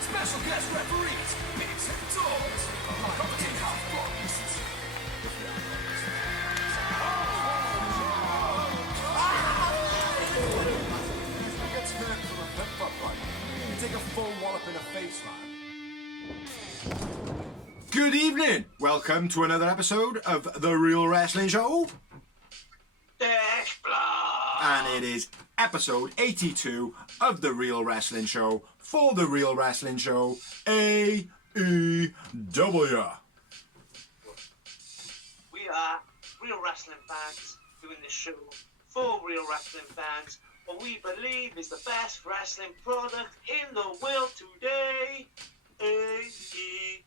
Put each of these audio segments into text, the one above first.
Special guest referees, bigs and dogs, commenting half bodies. You get smacked from a pep up fight. You take a full wallop in the face, man. Good evening. Welcome to another episode of The Real Wrestling Show. Dash blah. And it is episode 82 of The Real Wrestling Show for The Real Wrestling Show AEW. We are real wrestling fans doing this show for real wrestling fans. What we believe is the best wrestling product in the world today. AEW.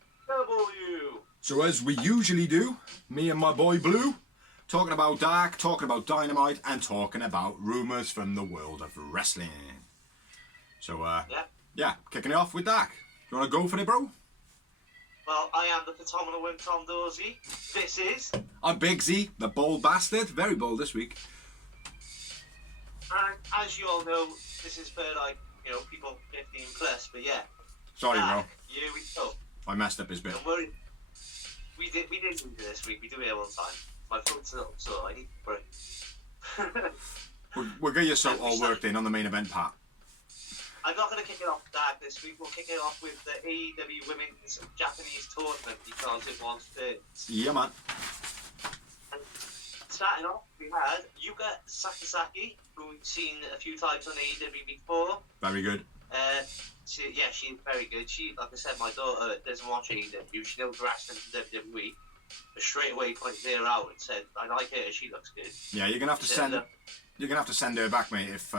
So as we usually do, me and my boy Blue, talking about Dark, talking about Dynamite, and talking about rumours from the world of wrestling. So, yeah, kicking it off with Dark. You want to go for it, bro? Well, I am the phenomenal one, Tom Dorsey. This is... I'm Big Z, the bold bastard. Very bold this week. And as you all know, this is for, like, you know, people 15 plus, but yeah. Sorry, Dark, bro. here we go. I messed up his bit. Don't worry. We didn't do this week. We do it all the time. My throat's a little sore. I need a break. We'll get you so all worked in on the main event part. I'm not going to kick it off Dark this week. We'll kick it off with the AEW Women's Japanese Tournament because it was first. Yeah, man. And starting off, we had Yuka Sakazaki, who we've seen a few times on AEW before. Very good. She's very good. She, like I said, my daughter doesn't watch AEW. She knows wrestling from WWE. But straight away pointed her out and said, "I like her. She looks good." Yeah, you're gonna have to send. You're gonna have to send her back, mate, if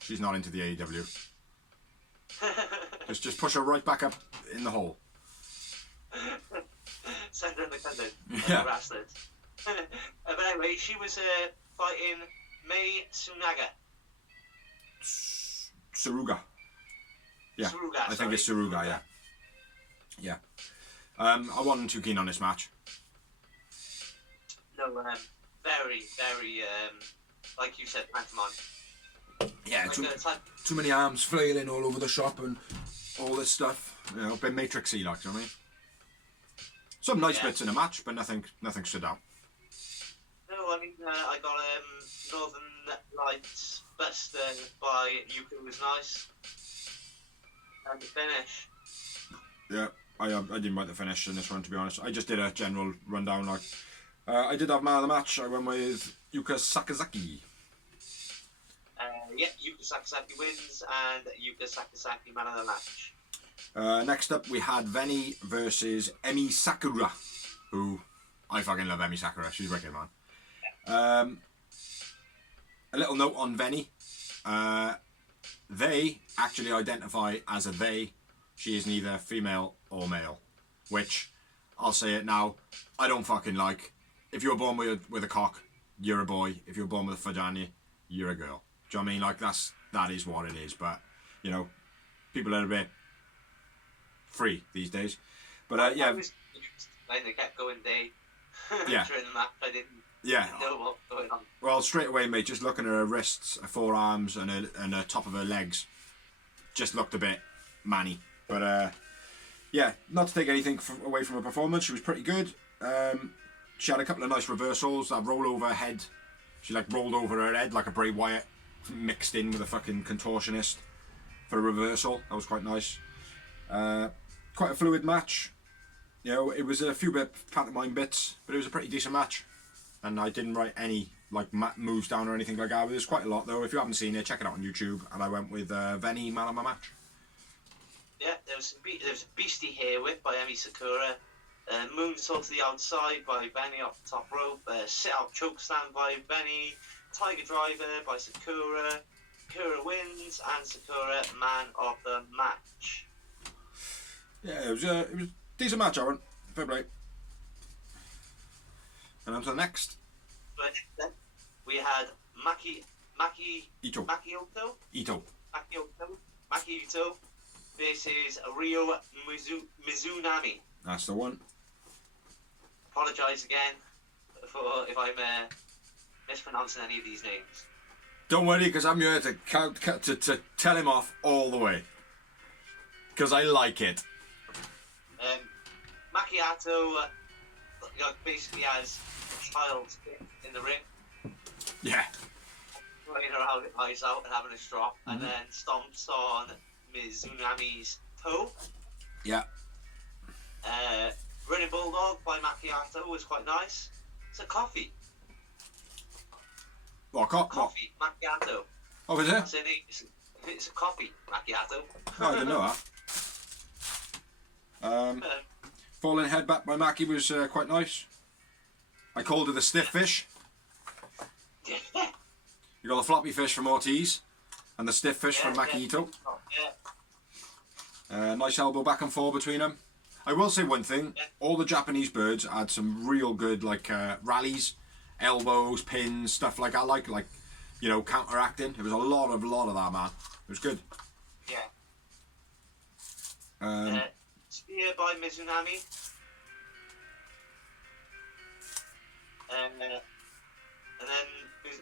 she's not into the AEW. just push her right back up in the hole. Send her in the cupboard. Yeah. Wrestlers. But anyway, she was fighting Mei Sunaga. Suruga. Yeah, Suruga, I think it's Suruga. Yeah. Yeah. I wasn't too keen on this match. No, very, like you said, pantomime. Yeah, Like too many arms flailing all over the shop and all this stuff. You know, a bit Matrixy, like, you know what I mean? Some nice bits in the match, but nothing stood out. No, I mean, I got Northern Lights Buster by Yuka was nice. And the finish. Yeah, I didn't like the finish in this one, to be honest. I just did a general rundown. Like, I did have man of the match. I went with Yuka Sakazaki. Yuka Sakazaki wins, and Yuka Sakazaki man of the match. Next up, we had Veni versus Emi Sakura, who I fucking love. Emi Sakura, she's wicked, man. A little note on Veni. They actually identify as a they. She is neither female or male, which I'll say it now. I don't fucking like. If you were born with a cock, you're a boy. If you were born with a vagina, you're a girl. Do you know what I mean? Like that is what it is. But you know, people are a bit free these days. But yeah. They kept going they. Yeah. During the match, I didn't. Yeah. Know what was going on. Well, straight away, mate. Just looking at her wrists, her forearms, and the top of her legs, just looked a bit manny. But yeah, not to take anything away from her performance, she was pretty good. She had a couple of nice reversals. That roll over her head. She like rolled over her head like a Bray Wyatt, mixed in with a fucking contortionist for a reversal. That was quite nice. Quite a fluid match. You know, it was a few bit pantomime bits, but it was a pretty decent match. And I didn't write any like moves down or anything like that. There's quite a lot though. If you haven't seen it, check it out on YouTube. And I went with Veni, man of my match. Yeah, there was a beastie hair whip by Emi Sakura. Moonsault to the outside by Benny off the top rope. Sit-out chokestand by Benny. Tiger Driver by Sakura. Sakura wins, and Sakura man of the match. Yeah, it was a decent match, Aaron. Fair play. And on to the next. But then we had Maki Ito. versus Ryo Mizunami. That's the one. Apologise again for if I'm mispronouncing any of these names. Don't worry, because I'm here to tell him off all the way. Because I like it. Macchiato, basically has a child in the ring. Yeah. Playing her eyes out and having a strop, and then stomps on Mizunami's toe. Yeah. Running Bulldog by Macchiato was quite nice. It's a coffee. What? Coffee, Macchiato. Oh, is it? It's a coffee, Macchiato. Oh, I didn't know that. Falling headbutt by Mackie was quite nice. I called her the stiff fish. You got the floppy fish from Ortiz and the stiff fish from Maki Ito. Nice elbow back and forth between them. I will say one thing. All the Japanese birds had some real good rallies, elbows, pins, stuff like that. Like counteracting. There was a lot of that, man. It was good. Yeah. Spear by Mizunami. And then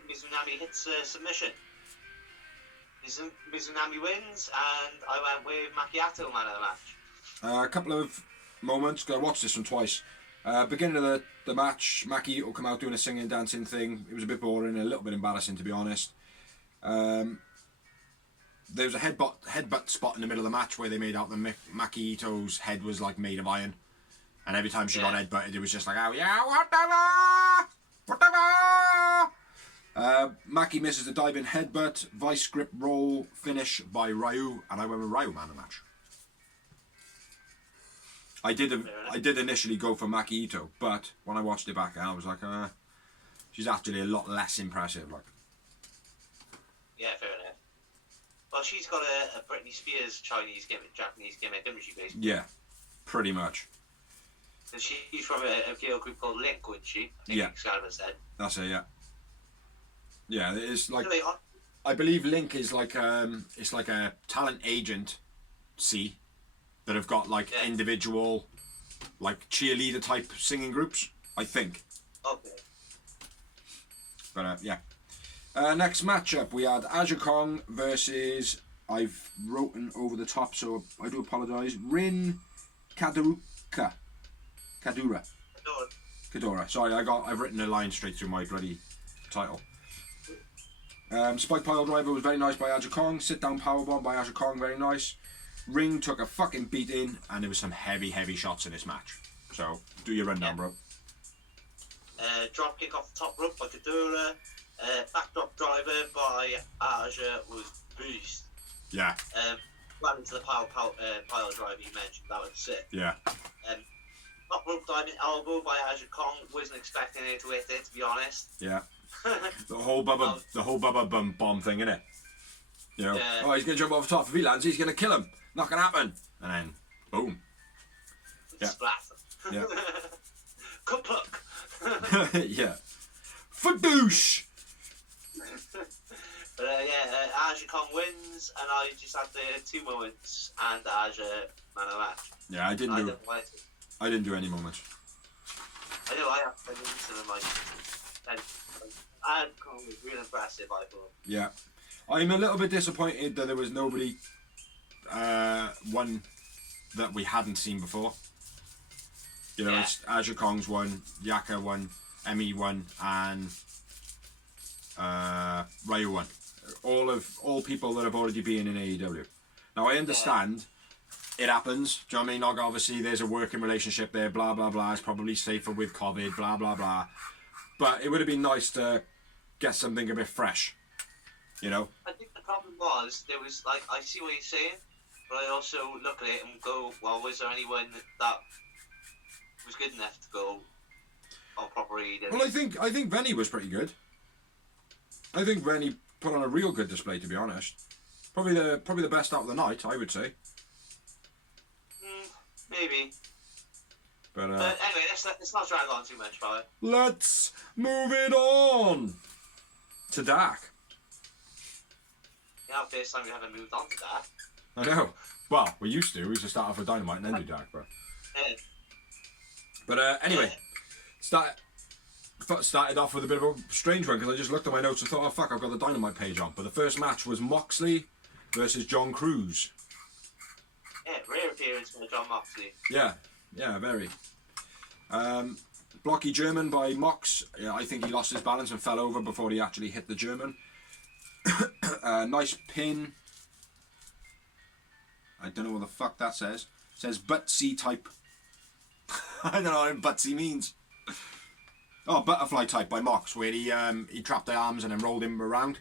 Mizunami hits a submission. Mizunami wins, and I went with Macchiato man of the match. A couple of moments. I watched this one twice. Beginning of the match, Maki will come out doing a singing, dancing thing. It was a bit boring, a little bit embarrassing to be honest. There was a headbutt spot in the middle of the match where they made out that Maki Ito's head was like made of iron, and every time she got headbutted, it was just like, oh yeah, whatever. Maki misses the diving headbutt, vice grip roll finish by Ryu, and I went with Ryu man of the match. I did initially go for Maki Ito, but when I watched it back, I was like, she's actually a lot less impressive. Like, yeah, fair enough. Well, she's got a Britney Spears Chinese gimmick, Japanese gimmick, doesn't she, basically? Yeah, pretty much. And she's from a girl group called Link, wouldn't she? I think Excalibur said. That's it, yeah. Yeah, it's like... Anyway, I believe Link is like it's like a talent agent, that have got like individual, like cheerleader type singing groups, I think. Okay. But yeah. Next matchup, we had Aja Kong versus, I've written over the top, so I do apologise, Rin Kadura. Sorry, I've written a line straight through my bloody title. Spike pile driver was very nice by Aja Kong. Sit down powerbomb by Aja Kong, very nice. Ring took a fucking beating, and there was some heavy shots in this match. So do your rundown, bro. Drop kick off the top rope by Kadura. Backdrop driver by Aja was beast. Yeah. Ran into the pile driver you mentioned. That was sick. Yeah. Top rope diving elbow by Aja Kong. Wasn't expecting it to hit it, to be honest. Yeah. The whole Bubba bomb thing, innit? You know, oh, he's gonna jump off the top. If he lands, he's gonna kill him. Not gonna happen. And then, boom. Yeah. Splatter. Yeah. Kapuk. Yeah. Fadoosh. But Aja Kong wins, and I just had the 2 moments, and Aja man of the match. Yeah, I didn't do any moments. I know I have 10 minutes and I'm like, Aja Kong was real impressive, I thought. Yeah. I'm a little bit disappointed that there was nobody one that we hadn't seen before. You know, it's Aja Kong's one, Yaka one, Emi one, and Ryu one. All people that have already been in AEW. Now I understand it happens. Do you know what I mean? Like obviously there's a working relationship there. Blah blah blah. It's probably safer with COVID. Blah blah blah. But it would have been nice to get something a bit fresh. You know. I think the problem was there was like I see what you're saying, but I also look at it and go, well, was there anyone that was good enough to go on proper AEW? Well, I think Rennie was pretty good. I think Rennie put on a real good display, to be honest. Probably the best out of the night, I would say. Maybe. But anyway, let's not drag on too much about it. Let's move it on to Dark. Yeah, first time we haven't moved on to that. I know. Well, we used to. We used to start off with Dynamite and then do Dark, bro. But anyway, started off with a bit of a strange one because I just looked at my notes and thought, oh fuck, I've got the Dynamite page on. But the first match was Moxley versus John Cruz. Yeah, rare appearance by John Moxley. Yeah, very. Blocky German by Mox. Yeah, I think he lost his balance and fell over before he actually hit the German. Nice pin. I don't know what the fuck that says. It says Butsy type. I don't know what Butsy means. Oh, Butterfly type by Mox, where he trapped the arms and then rolled him around.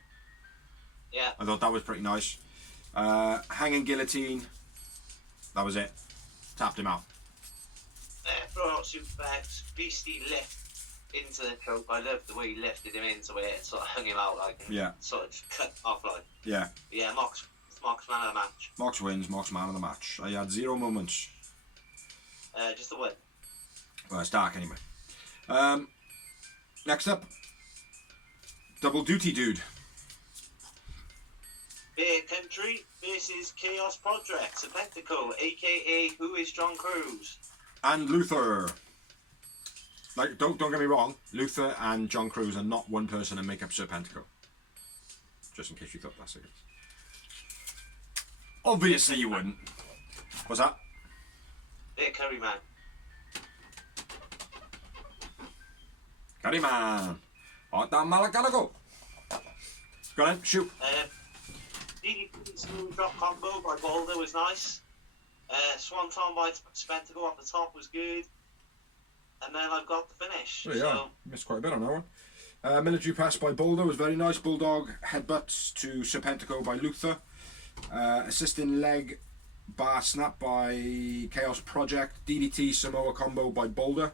Yeah. I thought that was pretty nice. Hanging guillotine. That was it. Tapped him out. Throw out suplex, beastie lift into the choke. I loved the way he lifted him into it and sort of hung him out like, and Yeah. sort of just cut off like. Yeah. Yeah, Mox man of the match. Mox wins, Mox man of the match. I had 0 moments. Just a win. Well, it's dark anyway. Next up, Double Duty Dude. Beer Country versus Chaos Project, Serpentico, aka Who is John Cruz? And Luther. Like, don't get me wrong, Luther and John Cruz are not one person and make up Serpentico. Just in case you thought that's it. Obviously you wouldn't. What's that? Beer Curry Man. Curry Man. Oh, damn Malacalago. Go on, shoot. DDP smooth drop combo by Boulder was nice. Swanton by Serpentico off the top was good. And then I've got the finish. There you are. Missed quite a bit on that one. Military Pass by Boulder was very nice. Bulldog headbutts to Serpentico by Luther. Assisting leg bar snap by Chaos Project. DDT Samoa combo by Boulder.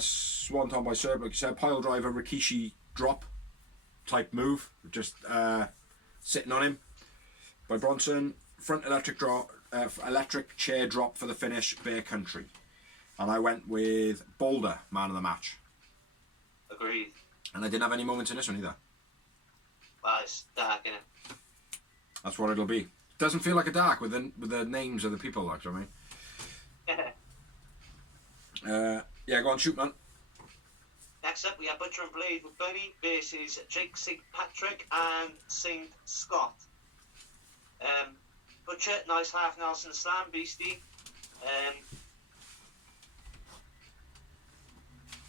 Swanton by Serp, like you said. Pile driver Rikishi drop type move. Just sitting on him by Bronson. Front electric chair drop for the finish. Bear Country. And I went with Boulder, man of the match. Agreed. And I didn't have any moments in this one either. Well, it's dark, innit? That's what it'll be. Doesn't feel like a dark with the names of the people, like, do you know what I mean? Yeah, go on, shoot, man. Next up, we have Butcher and Blade with Bunny versus Jake St. Patrick and St. Scott. Butcher, nice half Nelson slam, beastie.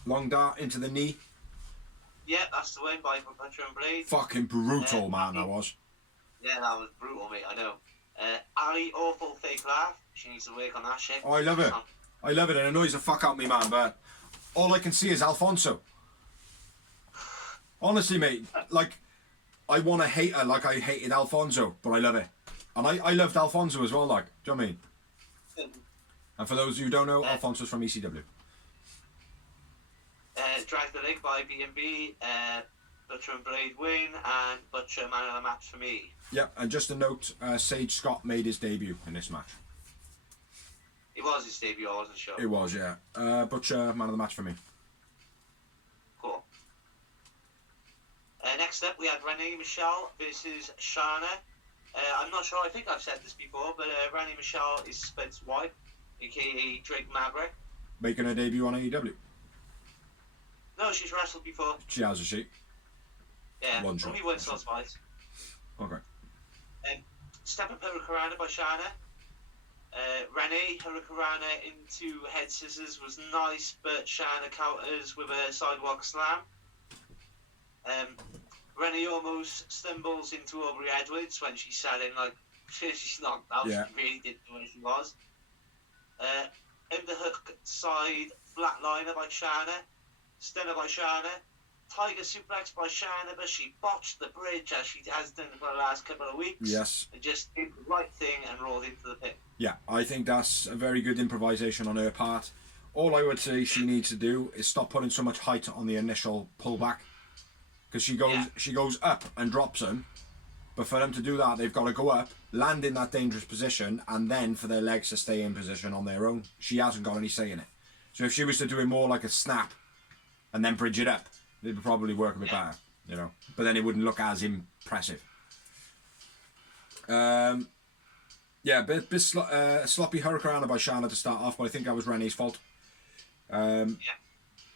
Long dart into the knee. Yeah, that's the win by Butcher and Blade. Fucking brutal, man, that was. Yeah, that was brutal, mate, I know. Ali, awful fake laugh. She needs to work on that shit. Oh, I love it. I love it. It annoys the fuck out of me, man, but all I can see is Alfonso. Honestly, mate, like, I want to hate her like I hated Alfonso, but I love it. And I loved Alfonso as well, like, do you know what I mean? And for those who don't know, Alfonso's from ECW. Drag the leg by B&B, Butcher and Blade win, and Butcher man of the match for me. Yeah, and just a note, Sage Scott made his debut in this match. It was his debut, I wasn't sure. It was, yeah. Butcher, man of the match for me. Cool. Next up, we had Renee Michelle versus Shana. I'm not sure, I think I've said this before, but Renee Michelle is Spence White, aka Drake Maverick. Making her debut on AEW. No, she's wrestled before. She has, a she? Yeah, One only once or twice. Okay. Step Up Hurricanrana by Shana. Renee Hurricanrana into head scissors was nice, but Shana counters with a sidewalk slam. Renee almost stumbles into Aubrey Edwards when she's selling, like, she's knocked out. Yeah. She really didn't know where she was. Underhook side flatliner by Shana. Stunner by Shana. Tiger suplex by Shana, but she botched the bridge as she has done for the last couple of weeks. Yes. And just did the right thing and rolled into the pit. Yeah, I think that's a very good improvisation on her part. All I would say she needs to do is stop putting so much height on the initial pullback. Because she goes up and drops them. But for them to do that, they've got to go up, land in that dangerous position, and then for their legs to stay in position on their own. She hasn't got any say in it. So if she was to do it more like a snap and then bridge it up, it would probably work a bit better, you know. But then it wouldn't look as impressive. Yeah, sloppy Hurricanrana by Shana to start off, but I think that was Renee's fault.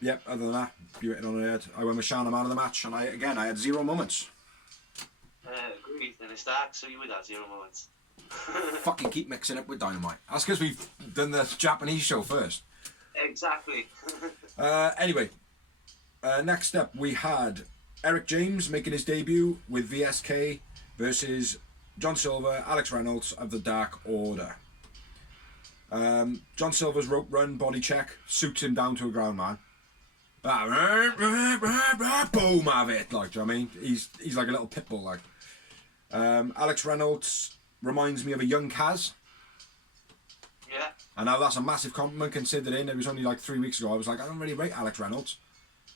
Yep, other than that, you hit it on the head. I went with Shana man of the match, and I had 0 moments. Agreed. And it's dark, so you would have 0 moments. Fucking keep mixing up with Dynamite. That's because we've done the Japanese show first. Exactly. Anyway, next up we had Eric James making his debut with VSK versus John Silver, Alex Reynolds of the Dark Order. John Silver's rope run body check suits him down to a ground man. Boom, have it. Like, do you know what I mean? He's like a little pit bull. Like, Alex Reynolds reminds me of a young Kaz. Yeah. And now that's a massive compliment considering it was only like 3 weeks ago. I was like, I don't really rate Alex Reynolds.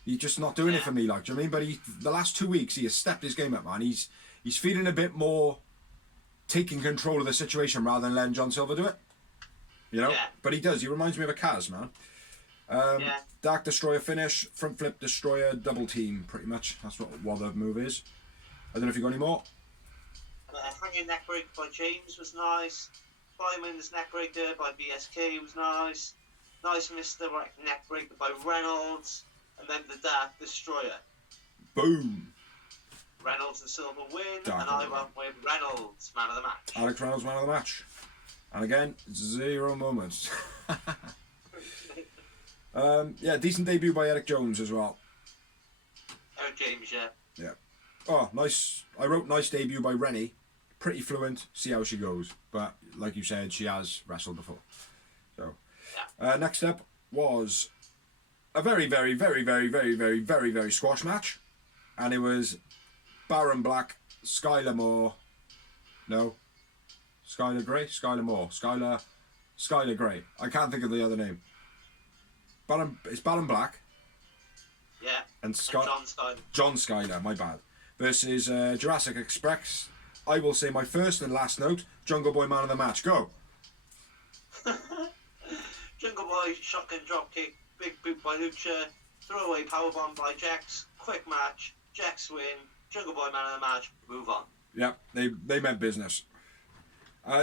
He's just not doing it for me. Like, do you know what I mean? But the last 2 weeks he has stepped his game up, man. He's feeling a bit more taking control of the situation rather than letting John Silver do it. You know? Yeah. But he does. He reminds me of a Kaz, man. Dark Destroyer finish, front flip Destroyer, double team, pretty much. That's what the move is. I don't know if you got any more. Hanging neck break by James was nice. Fireman's neck breaker by BSK was nice. Nice Mr. Neck breaker by Reynolds. And then the Dark Destroyer. Boom. Reynolds and Silver win, and I went with Reynolds, man of the match. Alex Reynolds, man of the match. And again, 0 moments. Yeah, decent debut by Eric Jones as well. Eric James, yeah. Yeah. Oh, nice. I wrote nice debut by Rennie. Pretty fluent. See how she goes. But like you said, she has wrestled before. So, next up was a very, very, very, very, very, very, very, very squash match, and it was Baron Black, Skylar Moore. No, Skylar Grey, Skylar Moore, Skylar Grey. I can't think of the other name. It's Baron Black. Yeah. And John Skylar. John Skylar, my bad. Versus Jurassic Express. I will say my first and last note. Jungle Boy man of the match. Go. Jungle Boy shotgun drop kick, big boot by Lucha, throwaway powerbomb by Jax. Quick match. Jax win. Jungle Boy man of the match. Move on. Yep, they meant business.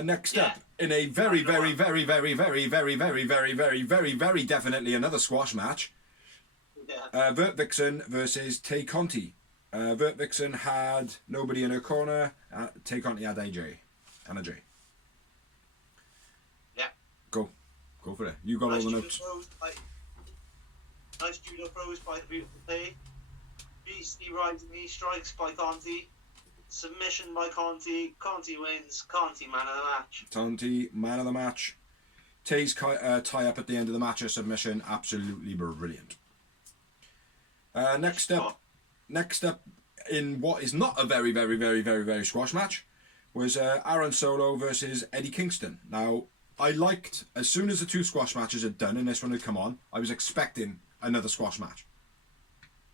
Next up, in a very, very, very, very, very, very, very, very, very, very, very definitely another squash match. Yeah. Vert Vixen versus Tay Conti. Vert Vixen had nobody in her corner. Tay Conti had AJ and a J. Yeah. Go for it. You got all the notes. Nice judo throws by the beautiful Tay. Beastie rising knee strikes by Conti. Submission by Conti. Conti wins. Conti man of the match. Conti man of the match. Tay's tie up at the end of the match, a submission, absolutely brilliant. Next up in what is not a very, very, very, very, very squash match was Aaron Solo versus Eddie Kingston. Now, I liked, as soon as the 2 squash matches had done and this one had come on, I was expecting another squash match.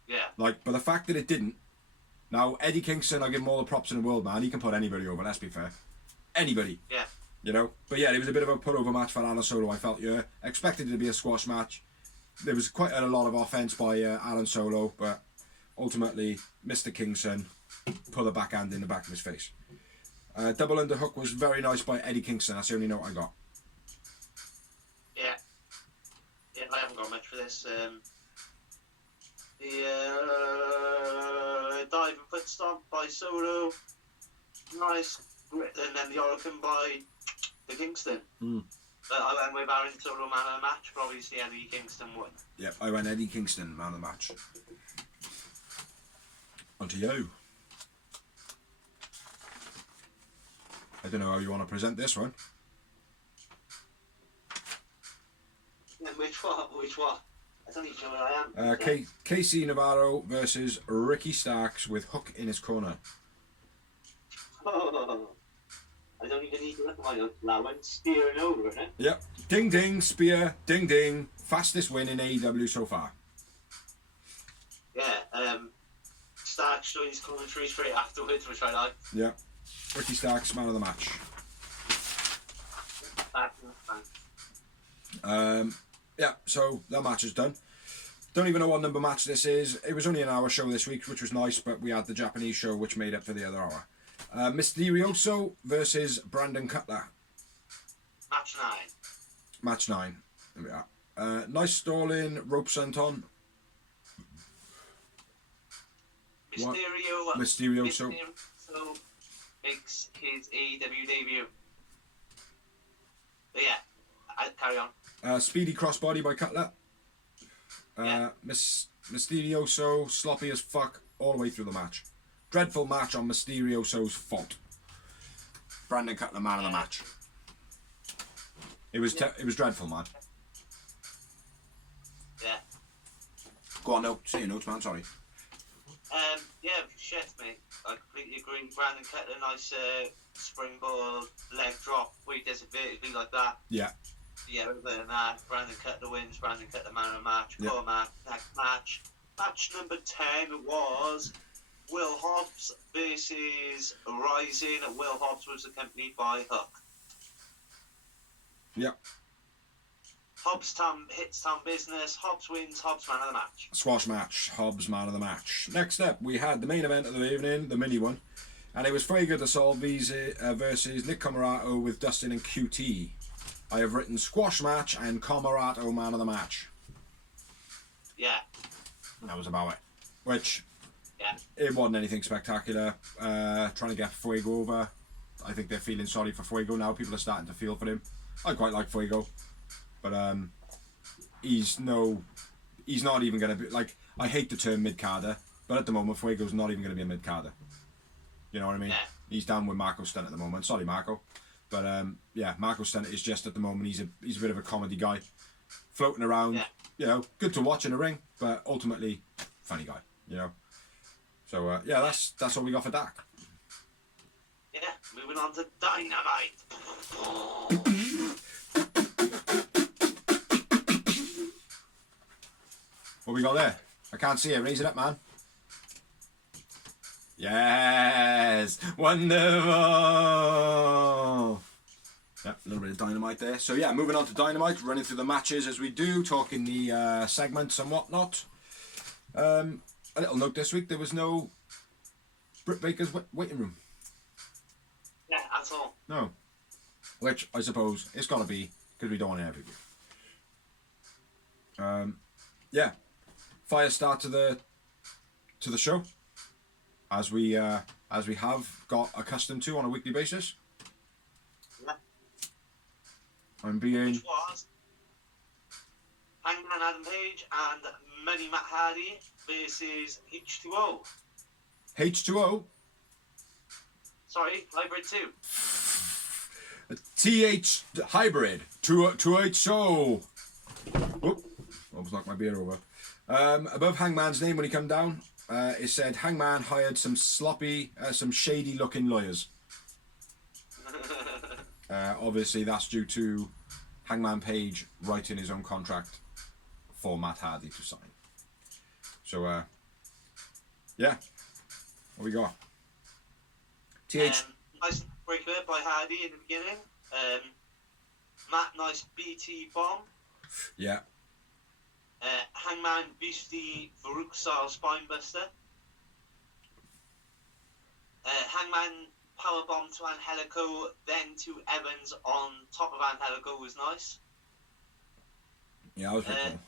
Yeah. But the fact that it didn't. Now, Eddie Kingston, I give him all the props in the world, man. He can put anybody over, let's be fair. Anybody. Yeah. You know? But yeah, it was a bit of a put-over match for Aaron Solo, I felt. Yeah. Expected it to be a squash match. There was quite a lot of offense by Aaron Solo, but ultimately, Mr. Kingston put the backhand in the back of his face. Double underhook was very nice by Eddie Kingston. That's the only note I got. Yeah. Yeah, I haven't got much for this. The dive and foot stomp by Solo. Nice. And then the Hurricane by the Kingston. I went with Aaron Solo man of the match, but obviously Eddie Kingston won. Yep, I went Eddie Kingston man of the match. On to you. I don't know how you want to present this one. Which one? I don't even know where I am. Casey Navarro versus Ricky Starks with Hook in his corner. Oh, I don't even need to look at my notes. That went spearing over, isn't it? Yep. Ding ding, spear, ding ding. Fastest win in AEW so far. Yeah, Starks joined his commentary straight afterwards, which I like. Yeah. Ricky Starks, man of the match. Yeah, so that match is done. Don't even know what number match this is. It was only an hour show this week, which was nice, but we had the Japanese show, which made up for the other hour. Mysterioso versus Brandon Cutler. Match 9. Match 9. There we are. Nice stalling, rope senton. Mysterio, so makes his AEW debut. But yeah, carry on. speedy crossbody by Cutler. Mysterio, so sloppy as fuck all the way through the match. Dreadful match on Mysterio's fault. Brandon Cutler, man of the match. It was dreadful, man. Yeah. Go on, no. Say your notes, man. Sorry. Yeah, shit, mate. I completely agree. Brandon Cutler, nice springboard leg drop where he does it vertically like that. Yeah. Yeah, other than that, Brandon Cutler wins. Brandon Cutler, man of the match. Yeah. Poor man. Next match. Match number 10 was Will Hobbs versus Rising. Will Hobbs was accompanied by Hook. Yep. Hobbs hits town business. Hobbs wins. Hobbs man of the match. Squash match. Hobbs man of the match. Next up, we had the main event of the evening, the mini one, and it was Fuego de Sol versus Nick Comoroto with Dustin and QT. I have written squash match and Comoroto man of the match. Yeah. That was about it. Which, yeah, it wasn't anything spectacular. Trying to get Fuego over. I think they're feeling sorry for Fuego now. People are starting to feel for him. I quite like Fuego, but he's not even going to be, like, I hate the term mid-carder, but at the moment Fuego's not even going to be a mid-carder. You know what I mean? Yeah. He's down with Marco Stunt at the moment. Sorry, Marco. But yeah, Marco Stunt is just at the moment, he's a bit of a comedy guy. Floating around, yeah. You know, good to watch in a ring, but ultimately, funny guy, you know. So yeah, that's all we got for Dak. Yeah, moving on to Dynamite. What we got there? I can't see it. Raise it up, man. Yes! Wonderful! Yep, a little bit of Dynamite there. So yeah, moving on to Dynamite, running through the matches as we do, talking the segments and whatnot. A little note this week, there was no Britt Baker's waiting room. Yeah, that's all. No. Which, I suppose, it's got to be, because we don't want it every week. Yeah. Fire start to the show, as we have got accustomed to on a weekly basis. Yeah. I'm being. Which was Hangman Adam Page and Money Matt Hardy versus H2O. H2O. Sorry, Hybrid 2. TH Hybrid 2HO. Whoop! Almost knocked my beer over. Above Hangman's name when he come down, it said Hangman hired some shady looking lawyers. Obviously that's due to Hangman Page writing his own contract for Matt Hardy to sign. So yeah, what we got? Nice breaker by Hardy in the beginning. Matt, nice BT bomb. Yeah. Hangman Beastie Farouk style spinebuster. Hangman powerbomb to Angelico, then to Evans on top of Angelico was nice. Yeah, I was pretty cool.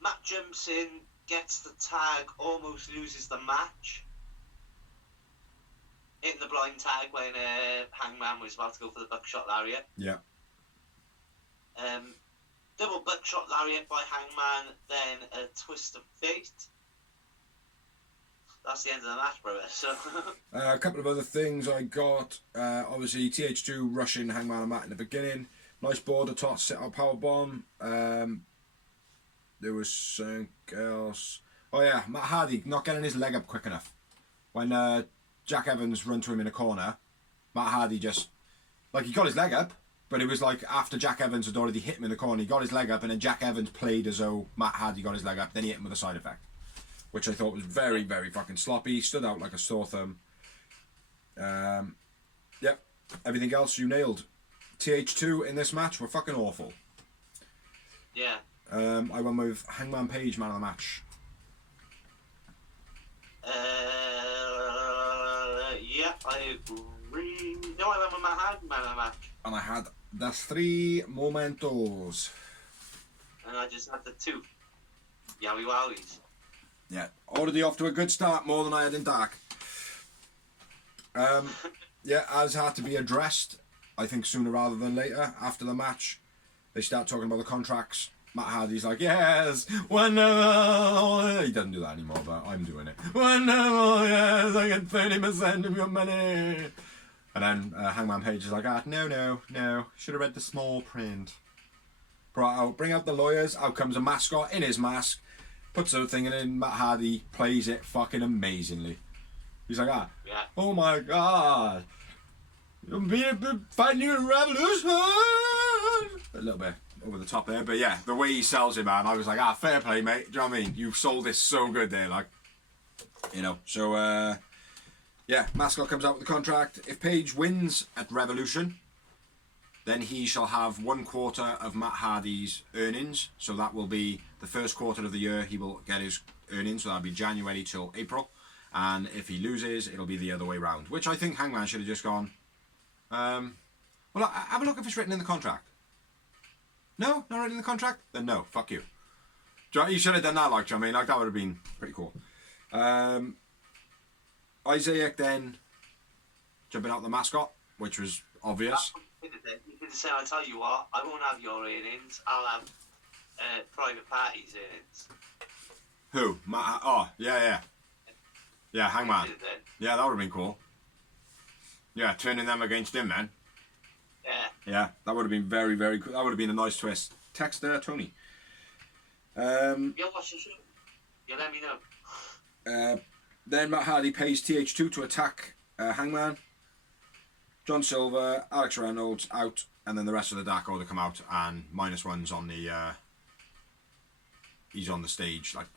Matt jumps in, gets the tag, almost loses the match. Hitting the blind tag when Hangman was about to go for the buckshot lariat. Yeah. Double buckshot lariat by Hangman, then a twist of fate. That's the end of the match, brother. So a couple of other things I got. Obviously, TH2 rushing Hangman and Matt in the beginning. Nice border toss, sit out power bomb. There was something else. Oh yeah, Matt Hardy not getting his leg up quick enough. When Jack Evans run to him in a corner, Matt Hardy just, like, he got his leg up, but it was like after Jack Evans had already hit him in the corner, he got his leg up, and then Jack Evans played as though Matt Hardy got his leg up, then he hit him with a side effect, which I thought was very, very fucking sloppy. Stood out like a sore thumb. Yep. Everything else you nailed. TH2 in this match were fucking awful. yeah. I went with Hangman Page man of the match. Yeah, I agree. No, I went with Matt Hardy man of the match. And I had the 3 momentos. And I just had the 2. Yowie wowies. Yeah, already off to a good start, more than I had in dark. Yeah, as had to be addressed, I think sooner rather than later. After the match, they start talking about the contracts. Matt Hardy's like, yes, whenever... He doesn't do that anymore, but I'm doing it. Whenever, yes, I get 30% of your money. And then Hangman Page is like, no, should have read the small print. Bring out the lawyers, out comes a mascot in his mask, puts the thing in, Matt Hardy plays it fucking amazingly. He's like, Yeah. Oh my god, you're fighting a revolution. A little bit over the top there, but yeah, the way he sells it, man, I was like, fair play, mate. Do you know what I mean? You sold this so good there, like, you know. So, yeah, mascot comes out with the contract. If Page wins at Revolution, then he shall have 1/4 of Matt Hardy's earnings. So that will be the first quarter of the year he will get his earnings. So that'll be January till April. And if he loses, it'll be the other way round. Which I think Hangman should have just gone, well, have a look if it's written in the contract. No? Not written in the contract? Then no, fuck you. You should have done that, like, do you know what I mean? Like, that would have been pretty cool. Isaac then jumping out the mascot, which was obvious. You could say, I'll tell you what, I won't have your earnings, I'll have private parties earnings. Who? Yeah, Hangman. Yeah, that would have been cool. Yeah, turning them against him then. Yeah. Yeah, that would have been very, very cool. That would have been a nice twist. Text Tony. You'll watch the show. You let me know. Then Matt Hardy pays TH2 to attack Hangman. John Silver, Alex Reynolds out, and then the rest of the Dark Order come out, and -1's on the. He's on the stage like.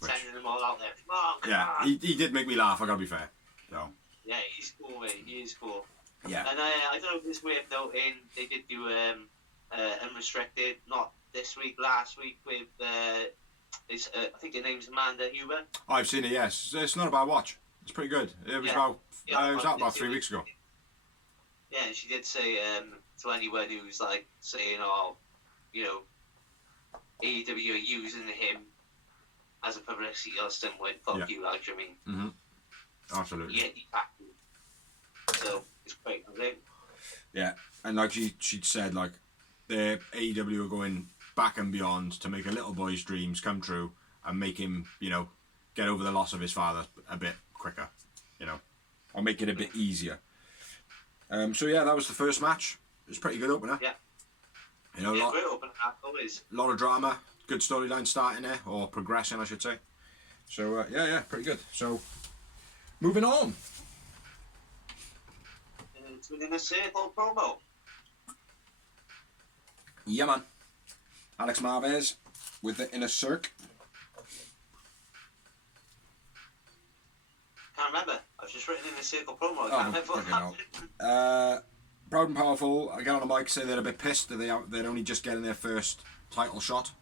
Sending them all out there. Come on. He did make me laugh. I gotta be fair. So. Yeah, he's cool, mate. He is cool. Yeah. And I don't know if this way of noting, they did do unrestricted, not this week, last week with I think her name's Amanda Huber. I've seen it. Yes, it's not a bad watch. It's pretty good. It was out about 3 weeks ago. Yeah, and she did say to anyone who's like saying, "Oh, you know, AEW are using him as a publicity or something." Fuck you, like, I mean. Mm-hmm. Absolutely. Yeah, so it's great, I think. Yeah, and like she'd said, like, the AEW are going back and beyond to make a little boy's dreams come true and make him, you know, get over the loss of his father a bit quicker, you know, or make it a bit easier. So yeah, that was the first match. It was a pretty good opener. Yeah. You know, great opener, always. A lot of drama, good storyline starting there, or progressing, I should say. So yeah, pretty good. So moving on. It's within a circle promo. Yeah, man. Alex Marvez with the Inner Circle. Can't remember. I've just written in a circle promo. I can't remember what happened. Proud and Powerful, I get on the mic, say they're a bit pissed that they're only just getting their first title shot,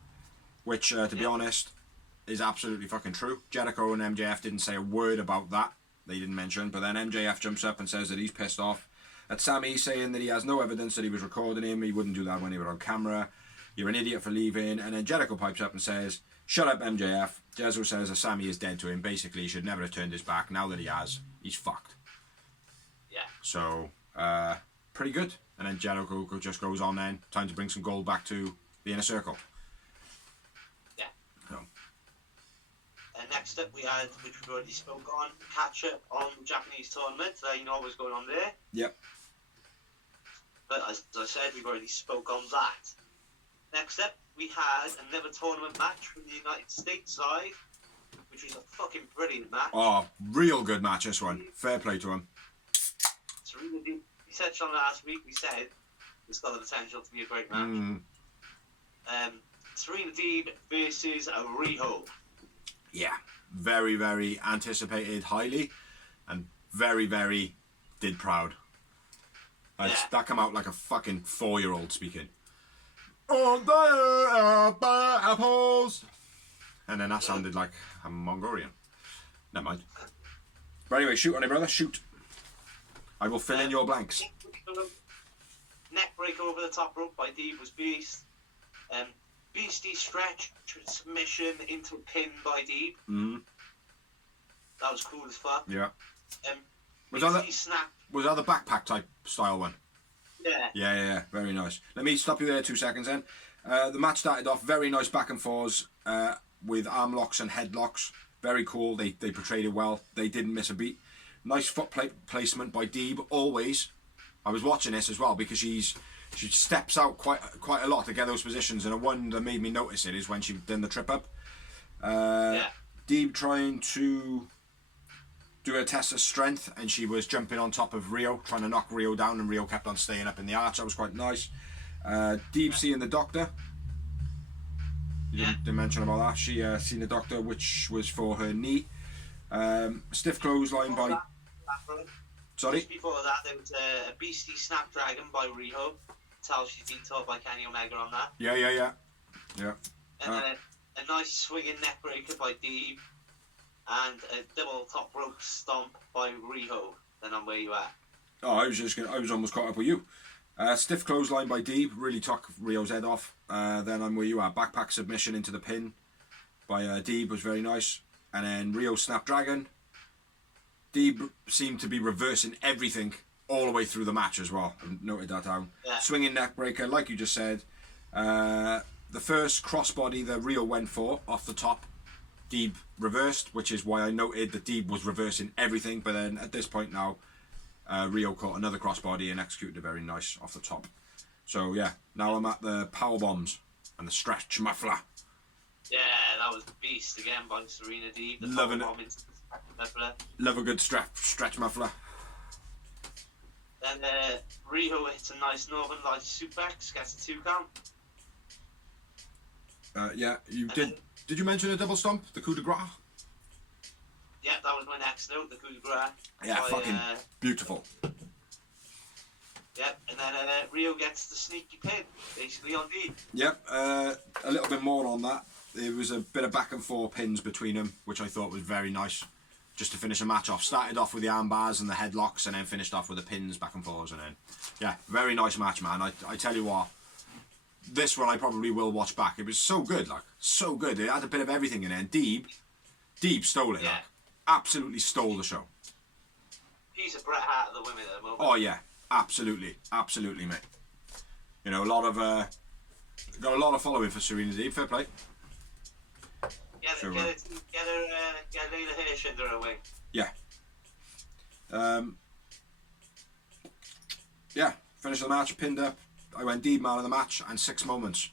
which, to be honest, is absolutely fucking true. Jericho and MJF didn't say a word about that. They didn't mention, but then MJF jumps up and says that he's pissed off at Sammy, saying that he has no evidence that he was recording him. He wouldn't do that when he was on camera. You're an idiot for leaving. And then Jericho pipes up and says, shut up, MJF. Jezzo says that Sammy is dead to him. Basically, he should never have turned his back. Now that he has, he's fucked. Yeah. So, pretty good. And then Jericho just goes on then. Time to bring some gold back to the Inner Circle. Yeah. So. Next up we had, which we already spoke on, catch up on the Japanese tournament. You know what was going on there. Yep. But as I said, we've already spoke on that. Next up, we had another tournament match from the United States side, which was a fucking brilliant match. Oh, real good match, this one. Fair play to him. It's really good. We said on last week, we said it's got the potential to be a great match. Serena Deeb versus Riho. Yeah, very, very anticipated highly, and very, very did proud. That come out like a fucking 4-year-old speaking. Oh, there are apples. And then that sounded like a Mongolian. Never mind. But anyway, shoot on it, brother. Shoot. I will fill in your blanks. Neck break over the top rope by Deeb was beast. beastie stretch submission into a pin by Deeb. Mm. That was cool as fuck. Yeah. Was Beastie snap. that the backpack type style one? Yeah. Yeah. Very nice. Let me stop you there 2 seconds then. The match started off very nice back and forths with arm locks and headlocks. Very cool. They portrayed it well. They didn't miss a beat. Nice foot placement by Deeb. Always. I was watching this as well because she steps out quite a lot to get those positions, and the one that made me notice it is when she done the trip up. Deeb trying to do a test of strength, and she was jumping on top of Rio, trying to knock Rio down, and Rio kept on staying up in the arch. That was quite nice. Deeb seeing the doctor. You didn't mention about that. She seen the doctor, which was for her knee. Stiff clothesline by... Sorry? Just before that, there was a beastie snapdragon by Riho. Tell she's been taught by Kenny Omega on that. Yeah. And then a nice swinging neck breaker by Deeb. And a double top rope stomp by Riho. Then I'm where you at. Oh, I was almost caught up with you. Stiff clothesline by Deeb, really took Rio's head off. Then I'm where you are. Backpack submission into the pin by Deeb was very nice. And then Rio Snapdragon. Deeb seemed to be reversing everything all the way through the match as well. I noted that down. Yeah. Swinging neck breaker, like you just said. The first crossbody that Rio went for off the top, Deeb reversed, which is why I noted that Deeb was reversing everything. But then at this point now, Rio caught another crossbody and executed it very nice off the top. So yeah, now I'm at the power bombs and the stretch muffler. Yeah, that was beast again by Serena Deeb. Loving it. Love a good stretch muffler. Then Riho hits a nice Northern Lights suplex, gets a 2 count. Yeah, you did. Did you mention a double stomp, the coup de grace? Yeah, that was my next note, the coup de grace. Yeah, fucking beautiful. Yep, and then Rio gets the sneaky pin, basically on Deeb. Yep, a little bit more on that. There was a bit of back and forth pins between them, which I thought was very nice. Just to finish a match off. Started off with the arm bars and the headlocks, and then finished off with the pins back and forths, and then yeah, very nice match, man. I tell you what, this one I probably will watch back. It was so good, like so good. It had a bit of everything in it. And Deeb stole it, like absolutely stole the show. He's a Bret Hart of the women at the moment. Oh yeah, absolutely, mate. You know, got a lot of following for Serena Deeb. Fair play. Get Layla Hirsch under her wing. Yeah. Finished the match, pinned up. I went Deeb man of the match and 6 moments.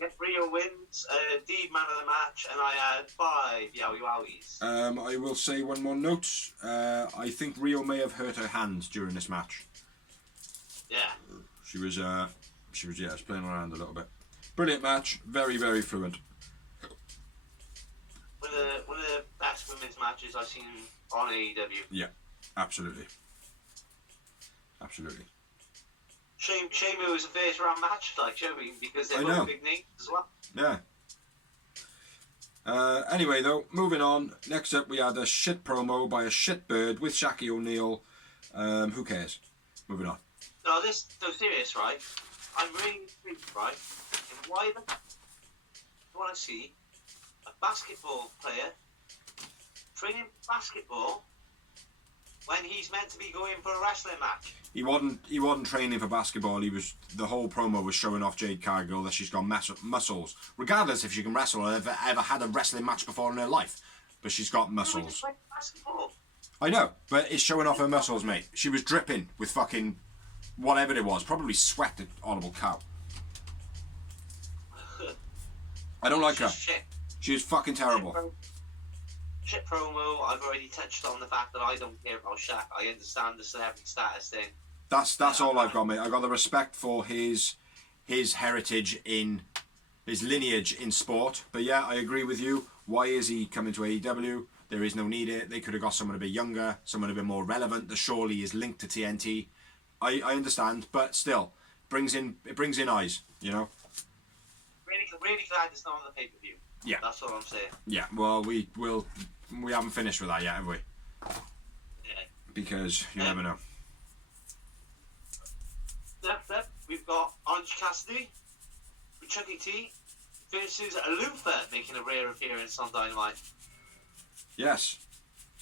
Rio wins, Deeb man of the match, and I had 5 yowie wowies. I will say one more note. I think Rio may have hurt her hand during this match. Yeah. She was playing around a little bit. Brilliant match, very, very fluent. One of the best women's matches I've seen on AEW. Yeah, absolutely. Shame it was a first round match, like, you know what I mean? Because they're both big names as well. Yeah. Anyway, though, moving on. Next up, we had a shit promo by a shit bird with Shaquille O'Neal. Who cares? Moving on. No, serious, right? I'm really intrigued, right? And why the you want to see a basketball player training basketball when he's meant to be going for a wrestling match? He wasn't training for basketball. The whole promo was showing off Jade Cargill that she's got muscles, regardless if she can wrestle or ever had a wrestling match before in her life. But she's got muscles. Basketball. I know, but it's showing off her muscles, mate. She was dripping with fucking whatever it was, probably sweat, the audible cow. I don't like her. Shit. She is fucking terrible. Shit promo. I've already touched on the fact that I don't care about Shaq. I understand the celebrity status thing. That's all I've got, mate. I got the respect for his heritage in his lineage in sport. But yeah, I agree with you. Why is he coming to AEW? There is no need. They could have got someone a bit younger, someone a bit more relevant. The surely is linked to TNT. I understand, but still, it brings in eyes. You know. Really glad it's not on the pay-per-view. Yeah. That's what I'm saying. Yeah. Well, we haven't finished with that yet, have we? Yeah. Because you never know. Next up, we've got Orange Cassidy with Chucky T versus Luther making a rare appearance on Dynamite. Yes,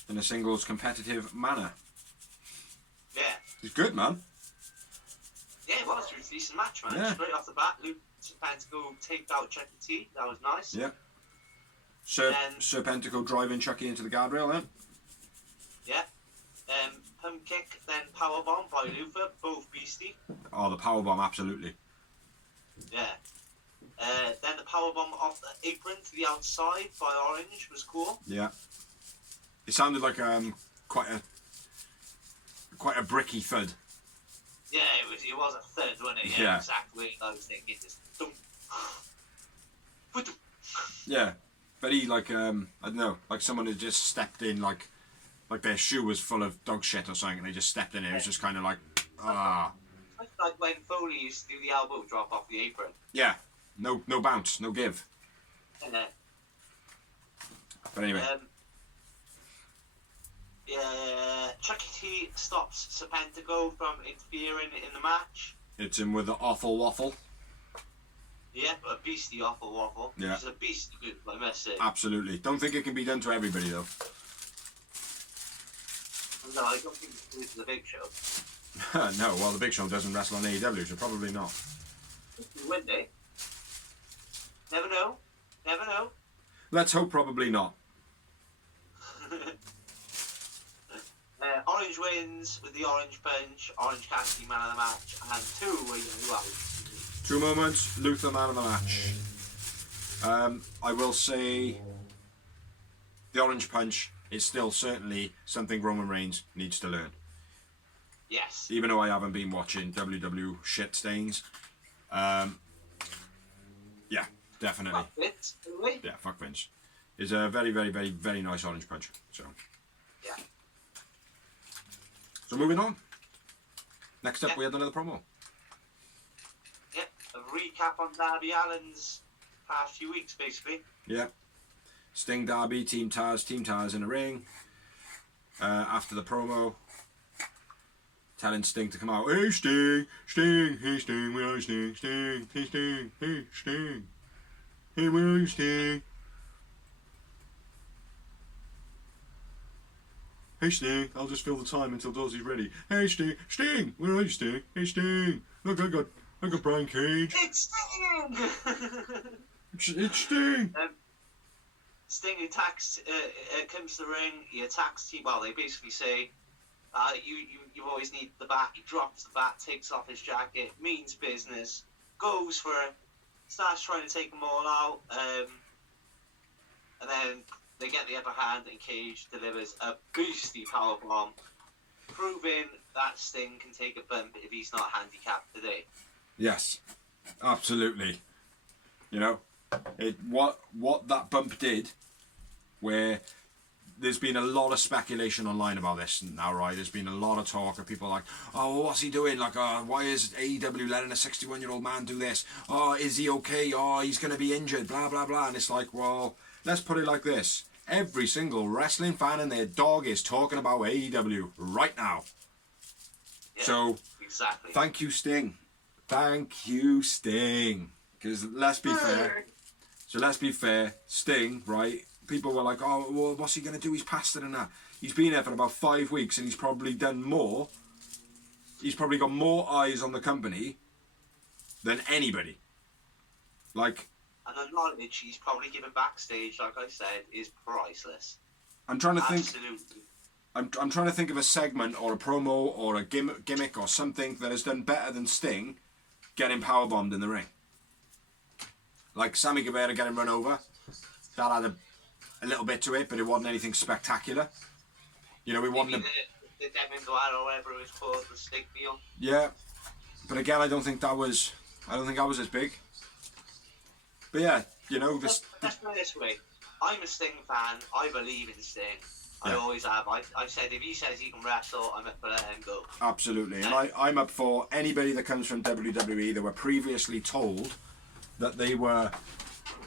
in a singles competitive manner. Yeah. He's good, man. Yeah, it was a decent match, man. Yeah. Straight off the bat, Serpentico taped out Chucky T. That was nice. Yeah. Serpentico driving Chucky into the guardrail then. Yeah. Pump kick, then powerbomb by Luther, both beastie. Oh, the powerbomb, absolutely. Yeah. Then the powerbomb off the apron to the outside by Orange was cool. Yeah. It sounded like quite a bricky thud. Yeah, it was a third, wasn't it? Yeah. Exactly. I was thinking just dum. Yeah. Very like I don't know, like someone had just stepped in like their shoe was full of dog shit or something and they just stepped in it. It was just kind of like Like when Foley used to do the elbow drop off the apron. Yeah. No bounce, no give. Yeah. But anyway. Chucky T stops Serpentico from interfering in the match. It's him with the awful waffle. Yep, a beastie awful waffle. Yeah. It's a beastie good, I must say. Absolutely. Don't think it can be done to everybody though. No, I don't think it's good to the Big Show. No, well the Big Show doesn't wrestle on AEW, so probably not. Win day. Never know. Never know. Let's hope probably not. Orange wins with the Orange Punch. Orange Cassidy man of the match, and 2 wins. Well, 2 moments, Luther man of the match. I will say the Orange Punch is still certainly something Roman Reigns needs to learn. yes. Even though I haven't been watching WW shit stains. Yeah, definitely. Fuck Vince, anyway. Yeah, fuck Vince. Is a very, very, very, very nice Orange Punch. So. Yeah. So moving on. Next up, Yeah. we had another promo. Yep. A recap on Darby Allin's past few weeks, basically. Yeah. Sting, Darby, Team Taz in the ring. After the promo, telling Sting to come out. Hey Sting, hey Sting, where are you Sting, hey Sting, hey Sting, hey where are you Sting? Hey Sting, I'll just fill the time until Dorsey's ready. Hey Sting, where are you Sting? Hey Sting, look I got Brian Cage. It's Sting! It's Sting. Sting attacks, comes to the ring, he attacks Team, well, they basically say, you always need the bat, he drops the bat, takes off his jacket, means business, goes for it, starts trying to take them all out, and then they get the upper hand and Cage delivers a boosty powerbomb, proving that Sting can take a bump if he's not handicapped today. Yes, absolutely. You know, what that bump did, where there's been a lot of speculation online about this now, right? There's been a lot of talk of people like, oh, well, what's he doing? Like, why is AEW letting a 61-year-old man do this? Oh, is he okay? Oh, he's going to be injured, blah, blah, blah. And it's like, well, let's put it like this. Every single wrestling fan and their dog is talking about AEW right now. Yeah, so, exactly. Thank you, Sting. Thank you, Sting. Because let's be fair. So let's be fair. Sting, right? People were like, oh, well, what's he going to do? He's past it and that. He's been there for about 5 weeks and he's probably done more. He's probably got more eyes on the company than anybody. Like... And the knowledge he's probably given backstage, like I said, is priceless. I'm trying to think... Absolutely. I'm trying to think of a segment or a promo or a gimmick or something that has done better than Sting getting powerbombed in the ring. Like Sammy Guevara getting run over. That had a little bit to it, but it wasn't anything spectacular. You know, it wasn't... The Devin Guerrero or whatever it was called, the stick meal. Yeah. But again, I don't think that was as big. But yeah, you know... Let's put it this way. I'm a Sting fan. I believe in Sting. I Yeah. always have. I've said if he says he can wrestle, I'm up for letting him go. Absolutely. And I'm up for anybody that comes from WWE that were previously told that they were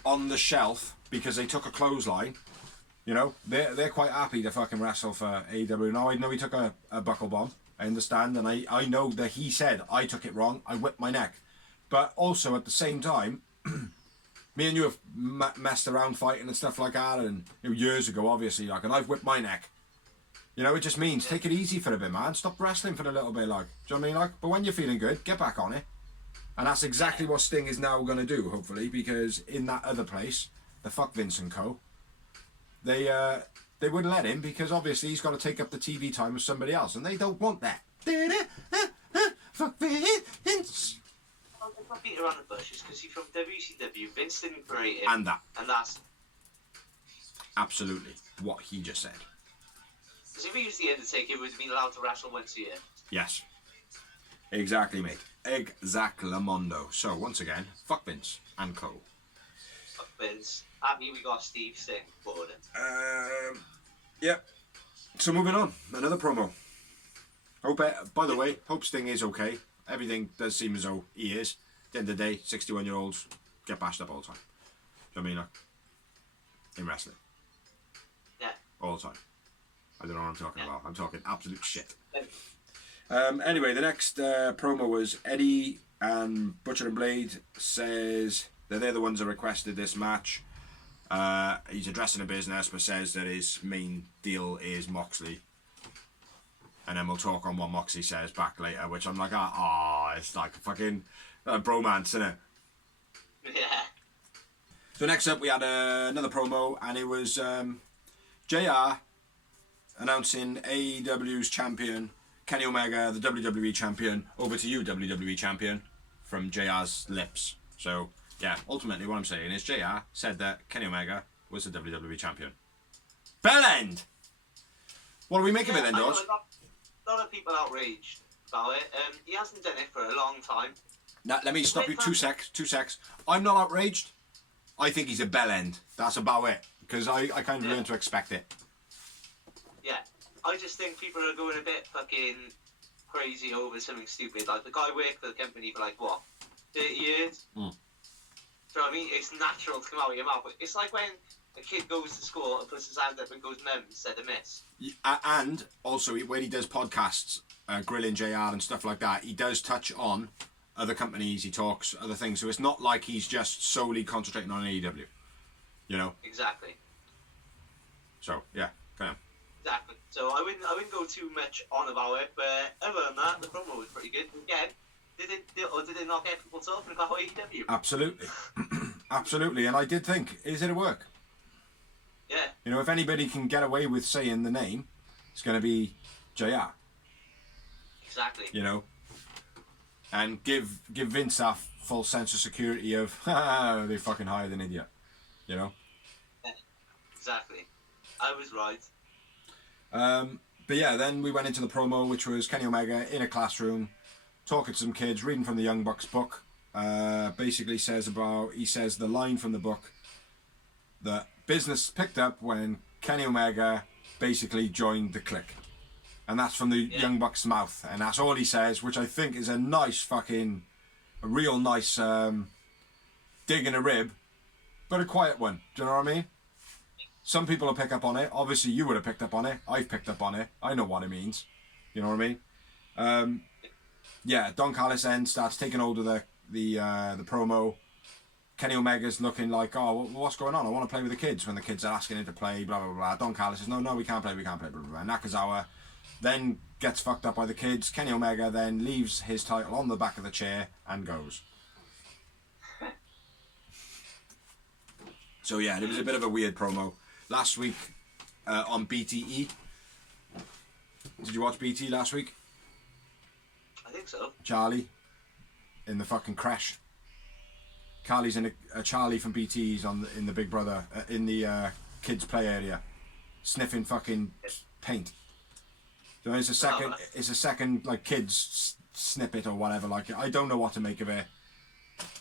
on the shelf because they took a clothesline. You know, they're quite happy to fucking wrestle for AEW. Now, I know he took a buckle bomb. I understand. And I know that he said, I took it wrong. I whipped my neck. But also, at the same time, Me and you have messed around fighting and stuff like that, and years ago, obviously, like, and I've whipped my neck. You know, it just means take it easy for a bit, man. Stop wrestling for a little bit, like. Do you know what I mean? Like, but when you're feeling good, get back on it. And that's exactly what Sting is now going to do, hopefully, because in that other place, the Fuck Vince and Co., they wouldn't let him because obviously he's got to take up the TV time of somebody else, and they don't want that. Fuck Vince. If I beat around the bushes, because he's from WCW, Vince didn't create him. And that. And that's... Absolutely. What he just said. Because if he was the Undertaker, he would have been allowed to wrestle once a year. Yes. Exactly, mate. Exactlamondo. So, once again, fuck Vince and Co. Fuck Vince. Happy we got Steve Sting forward. Yep. So, moving on. Another promo. By the way, hope Sting is okay. Everything does seem as though he is. At the end of the day, 61-year-olds get bashed up all the time. Do you know what I mean? Like, in wrestling. Yeah. All the time. I don't know what I'm talking about. I'm talking absolute shit. Yeah. Anyway, the next promo was Eddie and Butcher and Blade says that they're the ones that requested this match. He's addressing a business, but says that his main deal is Moxley. And then we'll talk on what Moxley says back later, which I'm like, it's like a fucking bromance, isn't it? Yeah. So next up, we had another promo, and it was JR announcing AEW's champion, Kenny Omega, the WWE champion, over to you, WWE champion, from JR's lips. So, yeah, ultimately what I'm saying is JR said that Kenny Omega was the WWE champion. Bell end! What do we make of it then, Dawes? A lot of people outraged about it. He hasn't done it for a long time. Now, let me stop you 2 secs. I'm not outraged. I think he's a bell end. That's about it. Because I kind of learned to expect it. Yeah. I just think people are going a bit fucking crazy over something stupid. Like, the guy worked for the company for, like, what, 30 years? Mm. Do you know what I mean? It's natural to come out of your mouth. It's like when a kid goes to school and puts his hand up and goes mum instead of miss. And also, when he does podcasts, grilling JR and stuff like that, he does touch on other companies, he talks, other things. So it's not like he's just solely concentrating on AEW. You know? Exactly. So, yeah, kind of. Exactly. So I wouldn't go too much on about it, but other than that, the promo was pretty good. Again, did it not get people talking about AEW? Absolutely. Absolutely. And I did think, is it a work? Yeah. You know, if anybody can get away with saying the name, it's going to be JR. Exactly. You know? And give Vince that full sense of security of, they fucking hired an idiot. You know? Yeah. Exactly. I was right. But yeah, then we went into the promo, which was Kenny Omega in a classroom, talking to some kids, reading from the Young Bucks book. Basically he says the line from the book that business picked up when Kenny Omega basically joined the clique. And that's from the Young Bucks' mouth. And that's all he says, which I think is a real nice dig in a rib, but a quiet one. Do you know what I mean? Some people will pick up on it. Obviously, you would have picked up on it. I've picked up on it. I know what it means. You know what I mean? Yeah, Don Callis then starts taking hold of the promo. Kenny Omega's looking like, what's going on? I want to play with the kids. When the kids are asking him to play, blah, blah, blah. Don Callis says, no, we can't play, blah, blah, blah. Nakazawa then gets fucked up by the kids. Kenny Omega then leaves his title on the back of the chair and goes. So yeah, it was a bit of a weird promo. Last week on BTE. Did you watch BT last week? I think so. Charlie in the fucking crash. Carly's in a Charlie from BT's in the Big Brother in the kids play area, sniffing fucking paint. So it's a second like kids snippet or whatever. Like I don't know what to make of it.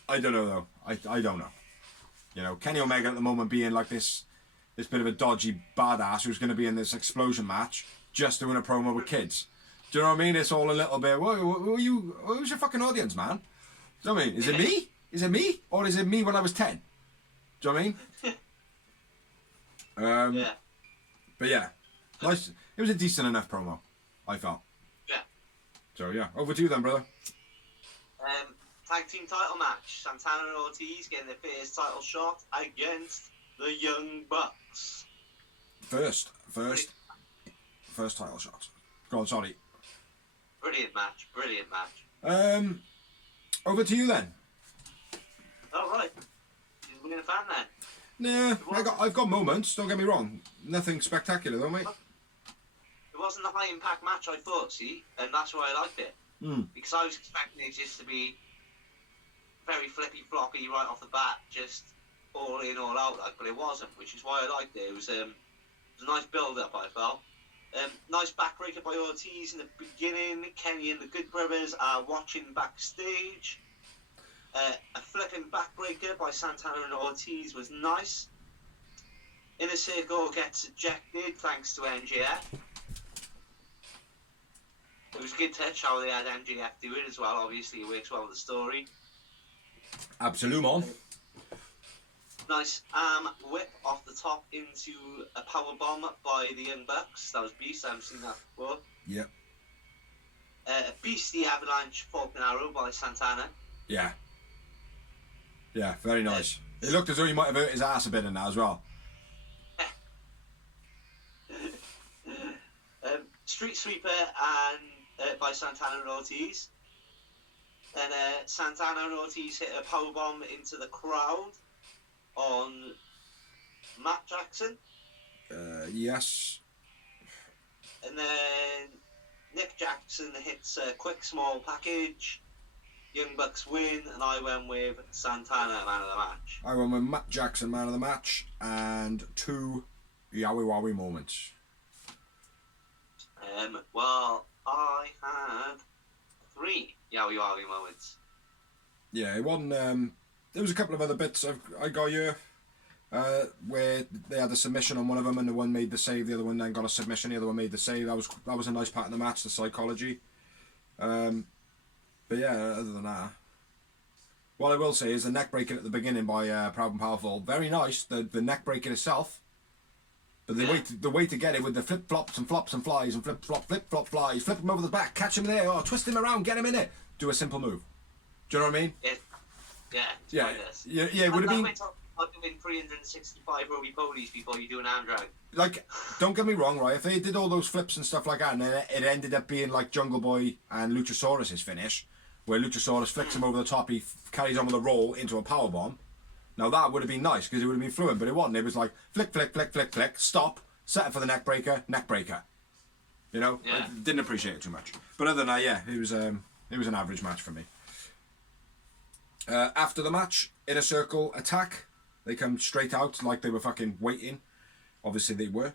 I don't know though. I don't know. You know, Kenny Omega at the moment being like this bit of a dodgy badass who's going to be in this explosion match just doing a promo with kids. Do you know what I mean? It's all a little bit. Who's your fucking audience, man? Do you know what I mean? Is it me? Is it me? Or is it me when I was 10? Do you know what I mean? Yeah. But yeah, nice. It was a decent enough promo, I felt. Yeah. So yeah, over to you then, brother. tag team title match. Santana and Ortiz getting their first title shot against the Young Bucks. First title shot. Go on, sorry. Brilliant match. Over to you then. All right. You're a fan then? Nah, I've got moments. Don't get me wrong. Nothing spectacular though, mate. It wasn't a high impact match, I thought. See, and that's why I liked it. Because I was expecting it just to be very flippy floppy right off the bat, just all in, all out, like. But it wasn't, which is why I liked it. It was a nice build up, I felt. Nice backbreaker by Ortiz in the beginning. Kenny and the Good Brothers are watching backstage. A flipping backbreaker by Santana and Ortiz was nice. Inner Circle gets ejected thanks to MJF. It was a good touch how they had MJF do it as well. Obviously, it works well with the story. Absolument. Nice whip off the top into a power bomb by the Young Bucks. That was beast. I haven't seen that before. Yep. A beastly avalanche Falcon Arrow by Santana. Yeah. Yeah, very nice. It looked as though he might have hurt his ass a bit in that as well. Street Sweeper and by Santana and Ortiz. Then Santana and Ortiz hit a powerbomb into the crowd on Matt Jackson. Yes. And then Nick Jackson hits a quick small package. Young Bucks win, and I went with Santana, man of the match. I went with Matt Jackson, man of the match, and 2 Yowie Wowie moments. Well, I had 3 Yowie Wowie moments. Yeah, it wasn't. There was a couple of other bits I got here, where they had a submission on one of them, and the one made the save. The other one then got a submission. The other one made the save. That was a nice part of the match, the psychology. But yeah, other than that, what I will say is the neck breaking at the beginning by Proud and Powerful, very nice. The neck breaking itself, but the way to get it with the flip flops and flops and flies and flip flop flies, flip him over the back, catch him there, twist him around, get him in it, do a simple move. Do you know what I mean? Yeah. It would have been. I'll do in 365 roly polies before you do an arm drag. Like, don't get me wrong, right? If they did all those flips and stuff like that, and then it ended up being like Jungle Boy and Luchasaurus's finish, where Luchasaurus flicks him over the top, he carries on with a roll into a powerbomb. Now that would have been nice because it would have been fluent, but it wasn't. It was like flick, flick, flick, flick, flick, stop, set it for the neck breaker. You know, yeah. I didn't appreciate it too much. But other than that, yeah, it was an average match for me. After the match, Inner Circle attack. They come straight out like they were fucking waiting. Obviously they were.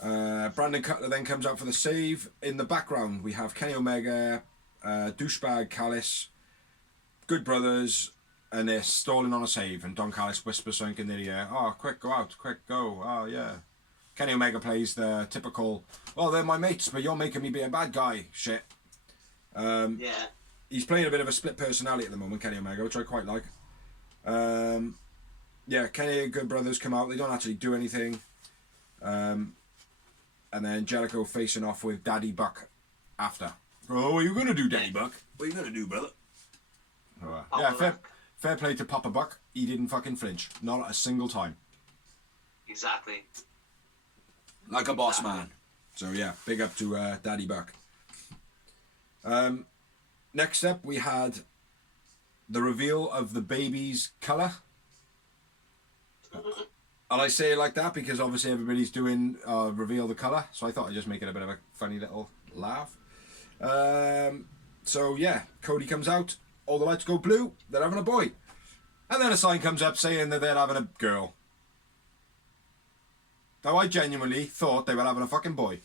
Brandon Cutler then comes out for the save. In the background, we have Kenny Omega, douchebag Callis, Good Brothers, and they're stalling on a save. And Don Callis whispers something in their ear. Oh, quick, go out, quick, go. Oh, yeah. Kenny Omega plays the typical, oh, they're my mates, but you're making me be a bad guy shit. Yeah. He's playing a bit of a split personality at the moment, Kenny Omega, which I quite like. Yeah, Kenny and Good Brothers come out. They don't actually do anything. And then Jericho facing off with Daddy Buck after. Oh, what are you going to do, Daddy Buck? What are you going to do, brother? Yeah, fair play to Papa Buck. He didn't fucking flinch. Not a single time. Exactly. Like a boss man. So, yeah, big up to Daddy Buck. Next up, we had the reveal of the baby's colour. And I say it like that because obviously everybody's doing reveal the colour, so I thought I'd just make it a bit of a funny little laugh. So yeah, Cody comes out, all the lights go blue, they're having a boy. And then a sign comes up saying that they're having a girl. Now I genuinely thought they were having a fucking boy.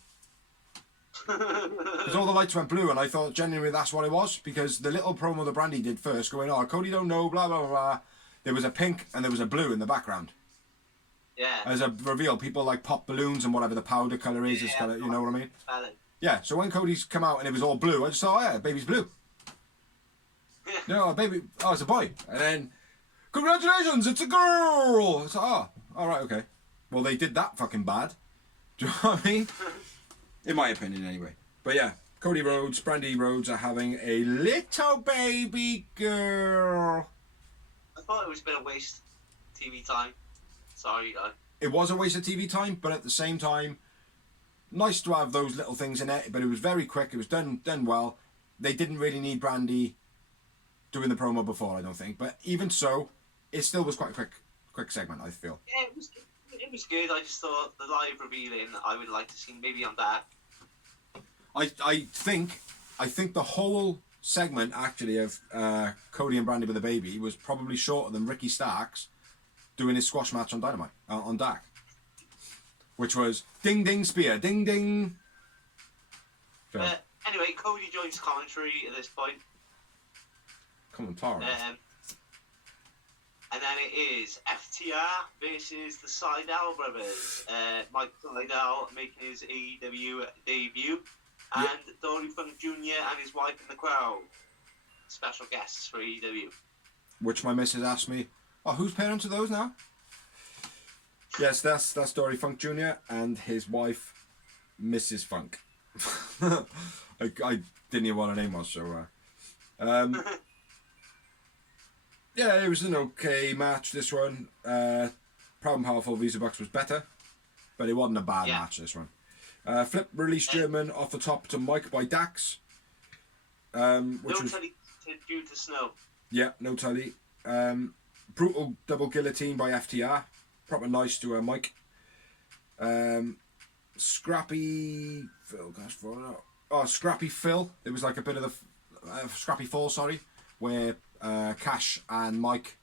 Because all the lights went blue and I thought genuinely that's what it was, because the little promo that Brandy did first going, oh, Cody don't know, blah, blah, blah. There was a pink and there was a blue in the background. Yeah. As a reveal, people like pop balloons and whatever the powder colour is, Yeah, colour, you know what I mean? Valid. Yeah, so when Cody's come out and it was all blue, I just thought, oh yeah, baby's blue. No, baby, oh, it's a boy. And then, congratulations, it's a girl! It's like, oh, alright, okay. Well, they did that fucking bad. Do you know what I mean? In my opinion, anyway. But yeah, Cody Rhodes, Brandy Rhodes are having a little baby girl. I thought it was a bit of waste TV time. Sorry, guy. It was a waste of TV time, but at the same time, nice to have those little things in it. But it was very quick. It was done well. They didn't really need Brandy doing the promo before, I don't think. But even so, it still was quite a quick segment, I feel. Yeah, it was good. I just thought the live revealing, I would like to see maybe on that. I think the whole segment actually of Cody and Brandy with a baby was probably shorter than Ricky Starks doing his squash match on Dynamite on Dark, which was ding ding spear, ding ding. So, anyway, Cody joins commentary at this point. Commentary. And then it is FTR versus the Seidel brothers. Mike Seidel making his AEW debut. And Dory Funk Jr. and his wife in the crowd. Special guests for AEW. Which my missus asked me, oh, whose parents are those now? Yes, that's Dory Funk Jr. and his wife, Mrs. Funk. I didn't hear what her name was, so... yeah, it was an okay match, this one. Proud and Powerful Visa Bucks was better, but it wasn't a bad match, this one. Flip release German off the top to Mike by Dax. Which no was tully due to snow. Yeah, no tully. Brutal double guillotine by FTR. Proper nice to Mike. Scrappy Phil. Scrappy Phil. It was like a bit of the Scrappy Fall, sorry, where Cash and Mike.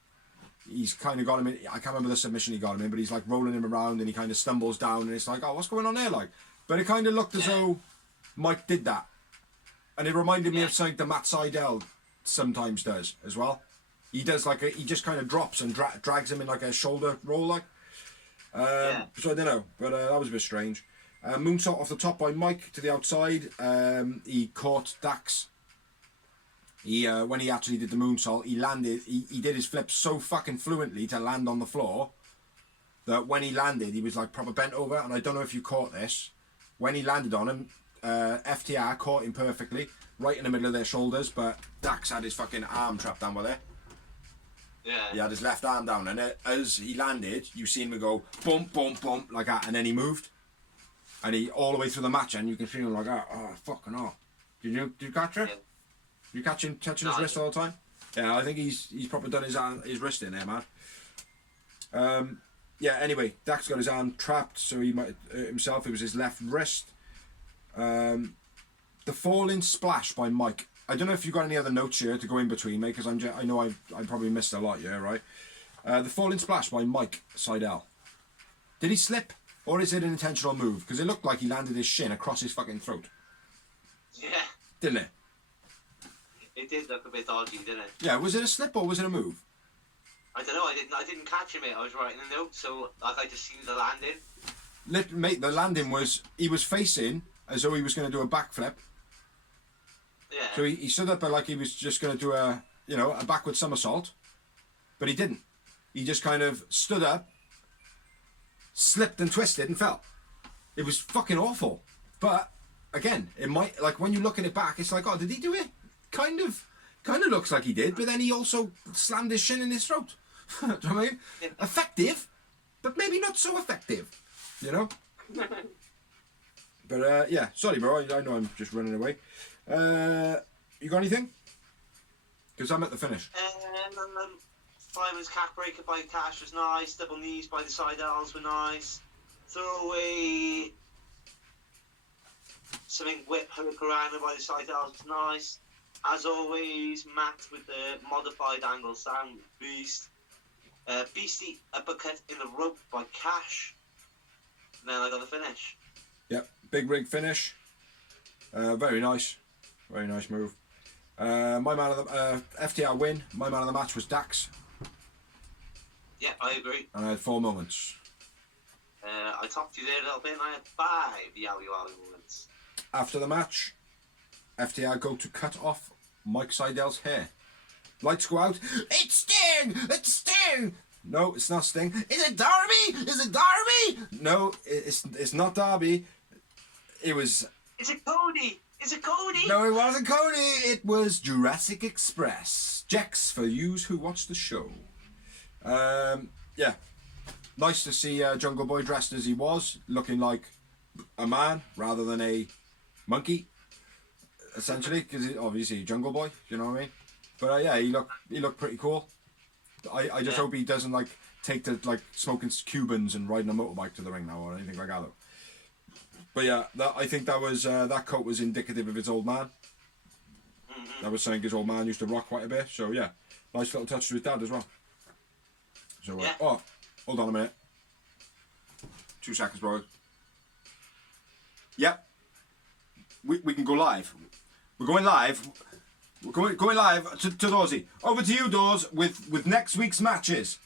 He's kind of got him in. I can't remember the submission he got him in, but he's like rolling him around and he kind of stumbles down and it's like, oh, what's going on there? Like, but it kind of looked as though Mike did that, and it reminded me of something that Matt Seidel sometimes does as well. He does like he just kind of drops and drags him in like a shoulder roll, like. So I don't know, but that was a bit strange. Moonsault off the top by Mike to the outside. He caught Dax. He when he actually did the moonsault, he landed. He did his flip so fucking fluently to land on the floor that when he landed, he was like proper bent over. And I don't know if you caught this. When he landed on him, FTR caught him perfectly, right in the middle of their shoulders. But Dax had his fucking arm trapped down with it. Yeah. He had his left arm down, and as he landed, you seen him go bump, bump, bump like that, and then he moved, and he all the way through the match, and you can see him like that. Oh fucking hell! Did you catch it? Yeah. You catch him touching his wrist all the time? Yeah, I think he's probably done his wrist in there, man. Yeah. Anyway, Dax got his arm trapped, so he might hurt himself. It was his left wrist. The falling splash by Mike. I don't know if you've got any other notes here to go in between, mate, because I know I probably missed a lot, yeah, right? The falling splash by Mike Seidel. Did he slip, or is it an intentional move? Because it looked like he landed his shin across his fucking throat. Yeah. Didn't it? It did look a bit dodgy, didn't it? Yeah, was it a slip or was it a move? I don't know. I didn't catch him. I was writing a note, so I just seen the landing. Mate, the landing was he was facing as though he was going to do a backflip. Yeah. So he stood up like he was just going to do a backward somersault, but he didn't. He just kind of stood up, slipped and twisted and fell. It was fucking awful. But again, it might, like when you look at it back, it's like, oh, did he do it? Kind of looks like he did, but then he also slammed his shin in his throat. Do you know what I mean? Yeah. Effective, but maybe not so effective. You know. But yeah, sorry, bro. I know I'm just running away. You got anything? Because I'm at the finish. Fireman's cat breaker by Cash was nice. Double knees by the Seidels were nice. Throwaway something whip hurricanrana by the Seidels was nice. As always, Matt with the modified angle sound beast. Beastie uppercut in the rope by Cash. And then I got the finish. Yep, big rig finish. Very nice. Very nice move. My man of the FTR win. My man of the match was Dax. Yeah, I agree. And I had 4 moments. I topped you there a little bit and I had 5 yowie wowie moments. After the match, FTR go to cut off Mike Seidel's hair. Lights go out. It's Sting! It's Sting! No, it's not Sting. Is it Darby? Is it Darby? No, it's not Darby. It was... Is it Cody? Is it Cody? No, it wasn't Cody. It was Jurassic Express. Jex for yous who watch the show. Yeah. Nice to see Jungle Boy dressed as he was, looking like a man rather than a monkey, essentially, because obviously Jungle Boy, you know what I mean? But yeah, he looked pretty cool. I just hope he doesn't like take to like smoking Cubans and riding a motorbike to the ring now or anything like that. Though. But yeah, I think that was that coat was indicative of his old man. That was saying his old man used to rock quite a bit. So yeah, nice little touch to his dad as well. So oh, hold on a minute. 2 seconds, bro. Yep. We can go live. We're going live. We're going live to Dawsy. Over to you, Dawes, with next week's matches.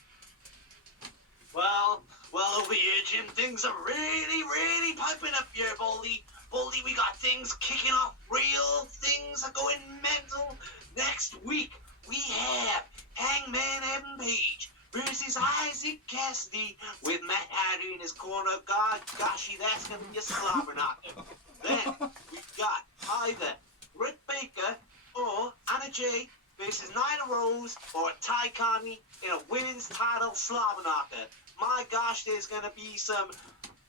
Well, over here, Jim, things are really piping up here, Baldy. Baldy, we got things kicking off. Real things are going mental. Next week, we have Hangman Evan Page versus Isaac Cassidy with Matt Hardy in his corner. Goshy, that's going to be a slobber knocker. Then we've got either Britt Baker or Anna Jay versus Nyla Rose or Ty Conley in a women's title slobber knocker. My gosh, there's going to be some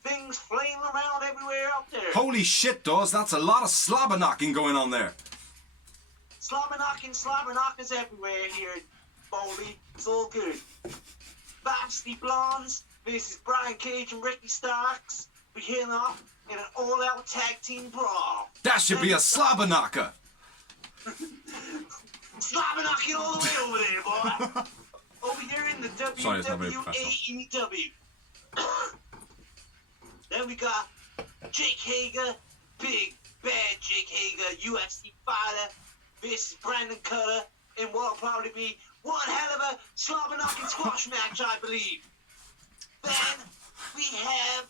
things flailing around everywhere up there. Holy shit, Dawes, that's a lot of slobber knocking going on there. Slobber knockers everywhere here, Baldy. It's all good. Varsity Blondes versus Brian Cage and Ricky Starks beginning off in an all-out tag team brawl. That should be a slobber knocker. Slobber knocking all the way over there, boy. Over here in the WWEW. Then we got Jake Hager, big bad Jake Hager, UFC fighter versus Brandon Cutter in what'll probably be one hell of a slobber knocking squash match, I believe. Then we have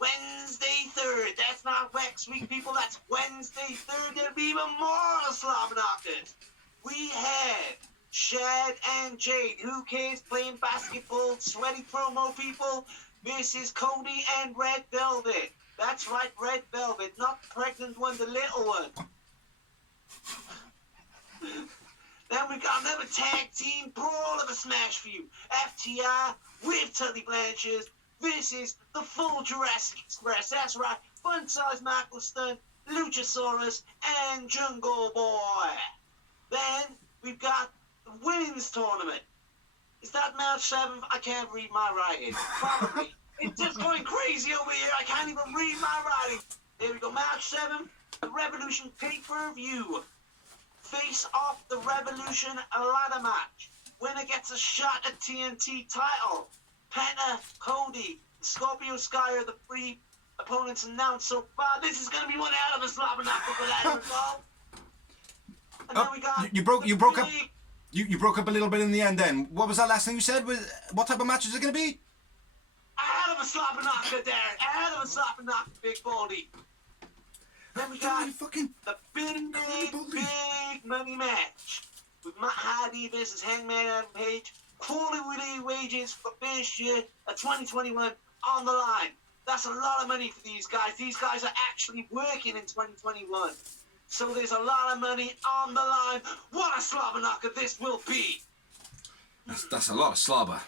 Wednesday 3rd. That's not next week, people. That's Wednesday 3rd. There'll be even more slobber knockers. We have Shad and Jade. Who cares? Playing basketball, sweaty promo people versus Cody and Red Velvet. That's right, Red Velvet, not the pregnant one, the little one. Then we got another tag team brawl of a smash for you. FTR with Tully Blanchard versus the full Jurassic Express. That's right, Fun Size Michael Stunt, Luchasaurus, and Jungle Boy. Then we've got the women's tournament. Is that March 7th? I can't read my writing. Probably. It's just going crazy over here. I can't even read my writing. There we go. March 7th, the Revolution pay-per-view. Face off the Revolution ladder match. Winner gets a shot at TNT title. Penta, Cody, Scorpio Sky are the 3 opponents announced so far. This is going to be one hell of a slobber knocker for that involved. And then we got you broke up a little bit in the end then. What was that last thing you said? What type of match is it going to be? A hell of a slobber knocker, Darren. A hell of a slobber knocker, Big Baldy. Then we got the big money match with Matt Hardy versus Hangman Adam Page. Quality wages for this year of 2021 on the line. That's a lot of money for these guys. These guys are actually working in 2021. So there's a lot of money on the line. What a slobber knocker this will be. That's a lot of slobber.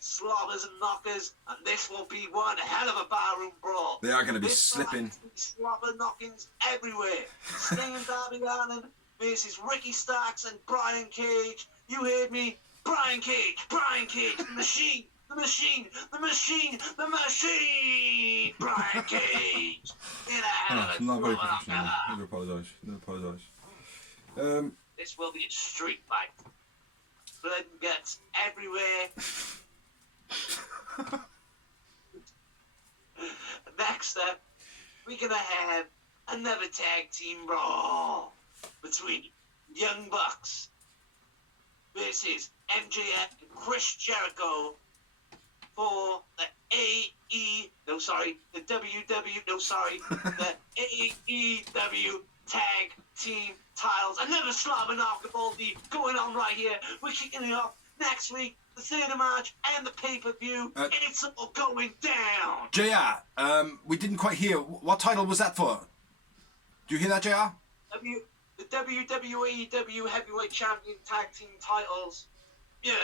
Slobbers and knockers, and this will be one hell of a barroom brawl. They are going to be slipping. Slobber knockings everywhere. Sting and Darby Allin versus Ricky Starks and Brian Cage. You heard me? Brian Cage, the machine, the machine, the machine, the machine, Brian Cage. Not very professional. I do apologise. This will be a street fight. Blood and guts everywhere. Next up, we're gonna have another tag team brawl between Young Bucks versus MJF and Chris Jericho for the AEW tag team titles. Another slobber knocker Baldy going on right here. We're kicking it off next week, the 3rd of March, and the pay-per-view. It's all going down. JR, we didn't quite hear. What title was that for? Do you hear that, JR? The WWE Heavyweight Champion Tag Team titles. Yeah.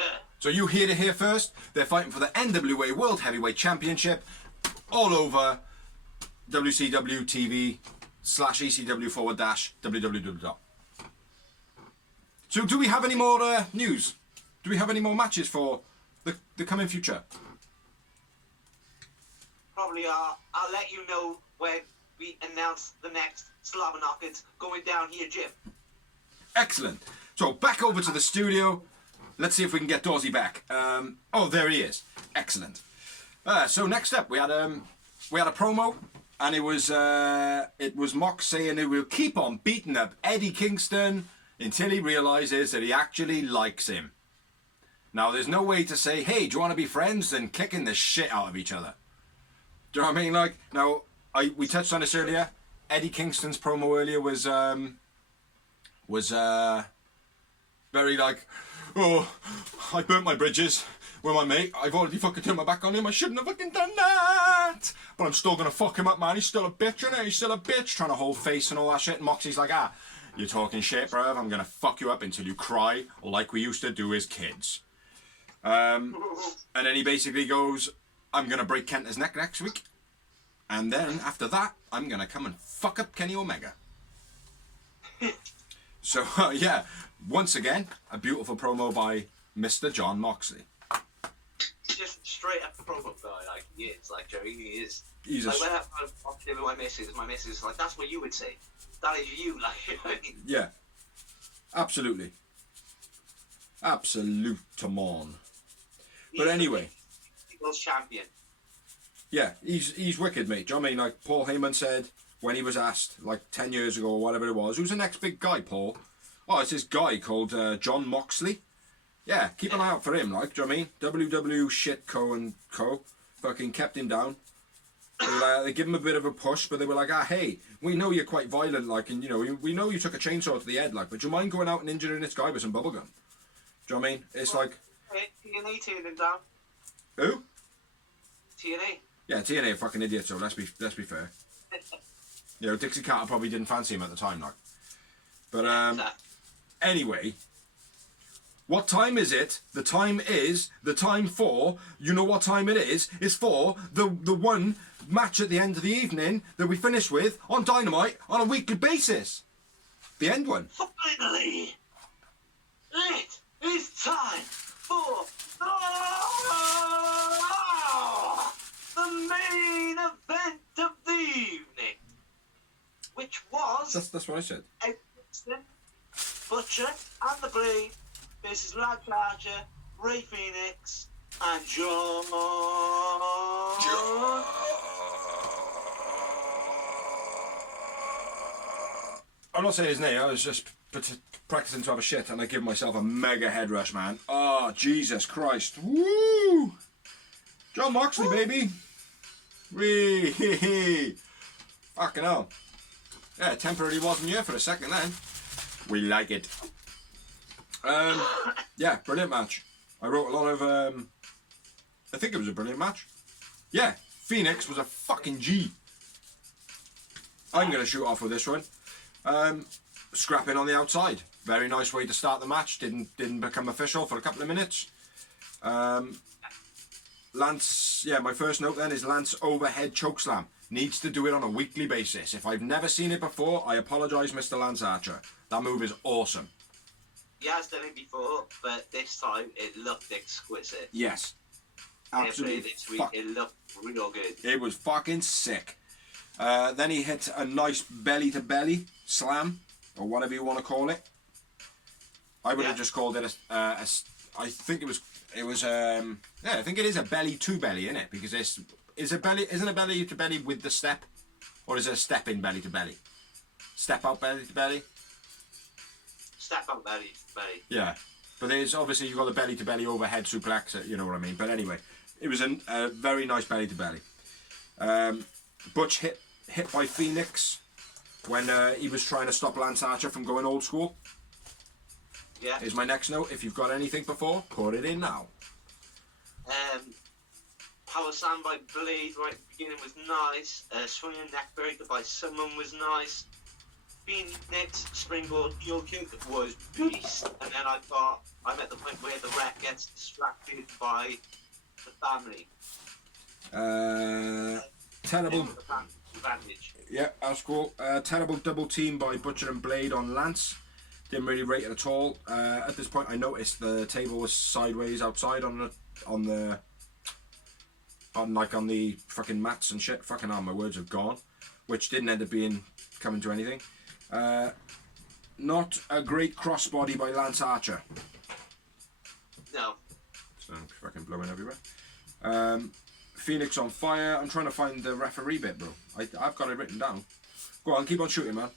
So you heard it here first. They're fighting for the NWA World Heavyweight Championship all over WCW TV /ECW/www. So do we have any more news? Do we have any more matches for the coming future? Probably I'll let you know when we announce the next Slobber Knockers going down here, Jim. Excellent. So back over to the studio. Let's see if we can get Dorsey back. Oh, there he is. Excellent. So next up, we had a promo, and it was Mox saying he will keep on beating up Eddie Kingston until he realizes that he actually likes him. Now, there's no way to say, hey, do you want to be friends? Than kicking the shit out of each other. Do you know what I mean? Like, now, we touched on this earlier. Eddie Kingston's promo earlier was very like, oh, I burnt my bridges with my mate. I've already fucking turned my back on him. I shouldn't have fucking done that. But I'm still gonna fuck him up, man. He's still a bitch, isn't he? He's still a bitch. Trying to hold face and all that shit. And Moxie's like, you're talking shit, bruv. I'm gonna fuck you up until you cry like we used to do as kids. And then he basically goes, I'm gonna break Kenta's neck next week. And then after that, I'm gonna come and fuck up Kenny Omega. So yeah, once again, a beautiful promo by Mr. John Moxley. Just straight up promo guy, like he is, like Joey, he is. He's like when I watched him with my missus is like, that's what you would say. That is you, like. Yeah, absolutely, absolutamon. But anyway, world champion. Yeah, he's wicked, mate. Do you know what I mean? Like Paul Heyman said when he was asked, like 10 years ago or whatever it was, who's the next big guy, Paul? Oh, it's this guy called John Moxley. Yeah, keep an eye out for him, like, do you know what I mean? WW shit co and co fucking kept him down. They give him a bit of a push, but they were like, hey, we know you're quite violent, like, and you know, we know you took a chainsaw to the head, like, but do you mind going out and injuring this guy with some bubblegum? Do you know what I mean? It's like... TNA turned him down. Who? TNA. Yeah, TNA are fucking idiots, so let's be fair. You know, Dixie Carter probably didn't fancy him at the time, like. But, anyway, what time is it? The time is, the time for, you know what time it is? It's for the one match at the end of the evening that we finish with on Dynamite on a weekly basis. The end one. Finally, it is time for the main event of the evening, which was That's what I said. Edson, Butcher and the Blade versus Rad Charger, Ray Phoenix, and John. I'm not saying his name. I was just practicing to have a shit, and I give myself a mega head rush, man. Oh, Jesus Christ! Woo! John Moxley, baby. Wee! Fucking hell. Yeah, temporarily wasn't here for a second then. We like it. Yeah, brilliant match. I wrote a lot of, I think it was a brilliant match. Yeah, Phoenix was a fucking G. I'm going to shoot off with this one. Scrapping on the outside. Very nice way to start the match. Didn't become official for a couple of minutes. Lance, yeah, my first note then is Lance overhead chokeslam. Needs to do it on a weekly basis. If I've never seen it before, I apologise, Mr. Lance Archer. That move is awesome. He has done it before, but this time it looked exquisite. Yes. Absolutely. It looked real good. It was fucking sick. Then he hit a nice belly-to-belly slam, or whatever you want to call it. I would have just called it I think it was, yeah, I think it is a belly-to-belly, isn't it? Because isn't a belly-to-belly with the step? Or is it a step in belly-to-belly? Step out belly-to-belly? Step out belly-to-belly. Yeah. But there's obviously you've got the belly-to-belly overhead suplex, you know what I mean? But anyway, it was a very nice belly-to-belly. Butch hit by Phoenix when he was trying to stop Lance Archer from going old school. Yeah. Here's my next note. If you've got anything before, put it in now. Power slam by Blade right at the beginning was nice. Swinging neck breaker by someone was nice. Phoenix Springboard heel kick was beast, and then I'm at the point where the ref gets distracted by the family. Terrible. Advantage. Yeah, that's cool. Terrible double team by Butcher and Blade on Lance. Didn't really rate it at all. At this point, I noticed the table was sideways outside on the fucking mats and shit. Fucking hell, my words have gone, which didn't end up coming to anything. Not a great crossbody by Lance Archer. No. So fucking blowing everywhere. Phoenix on fire. I'm trying to find the referee bit, bro. I've got it written down. Go on, keep on shooting, man.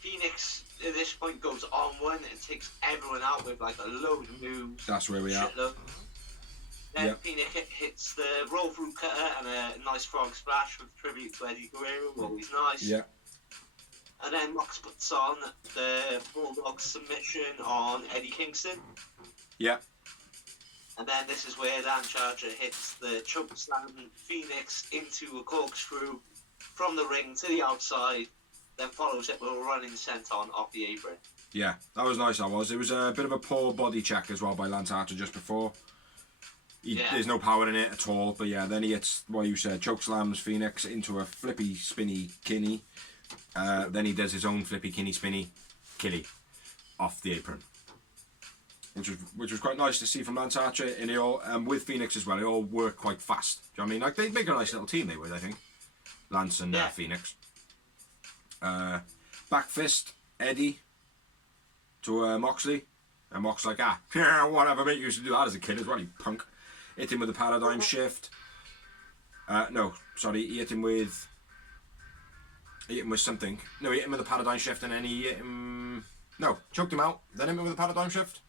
Phoenix at this point goes on one and takes everyone out with like a load of moves. That's where we are. Then Phoenix hits the roll through cutter and a nice frog splash with tribute to Eddie Guerrero, always nice. Yeah. And then Mox puts on the Bulldog submission on Eddie Kingston. Yeah. And then this is where Dan Charger hits the chokeslam Phoenix into a corkscrew from the ring to the outside, then follows it with a running senton off the apron. Yeah, that was nice, that was. It was a bit of a poor body check as well by Lance Archer just before. There's no power in it at all, but yeah, then he hits what you said, chokeslams Phoenix into a flippy, spinny kinney. Then he does his own flippy, kinny, spinny killy off the apron. Which was quite nice to see from Lance Archer, and it all, with Phoenix as well, it all worked quite fast. Do you know what I mean? Like, they'd make a nice little team, they would, I think. Lance and Phoenix. Back fist, Eddie to Moxley. And Mox like, yeah, whatever, mate, you used to do that as a kid as well, you punk. Hit him with a paradigm shift. No, sorry, he hit him with something. No, he hit him with a paradigm shift and then he hit him... No, choked him out, then hit him with a paradigm shift.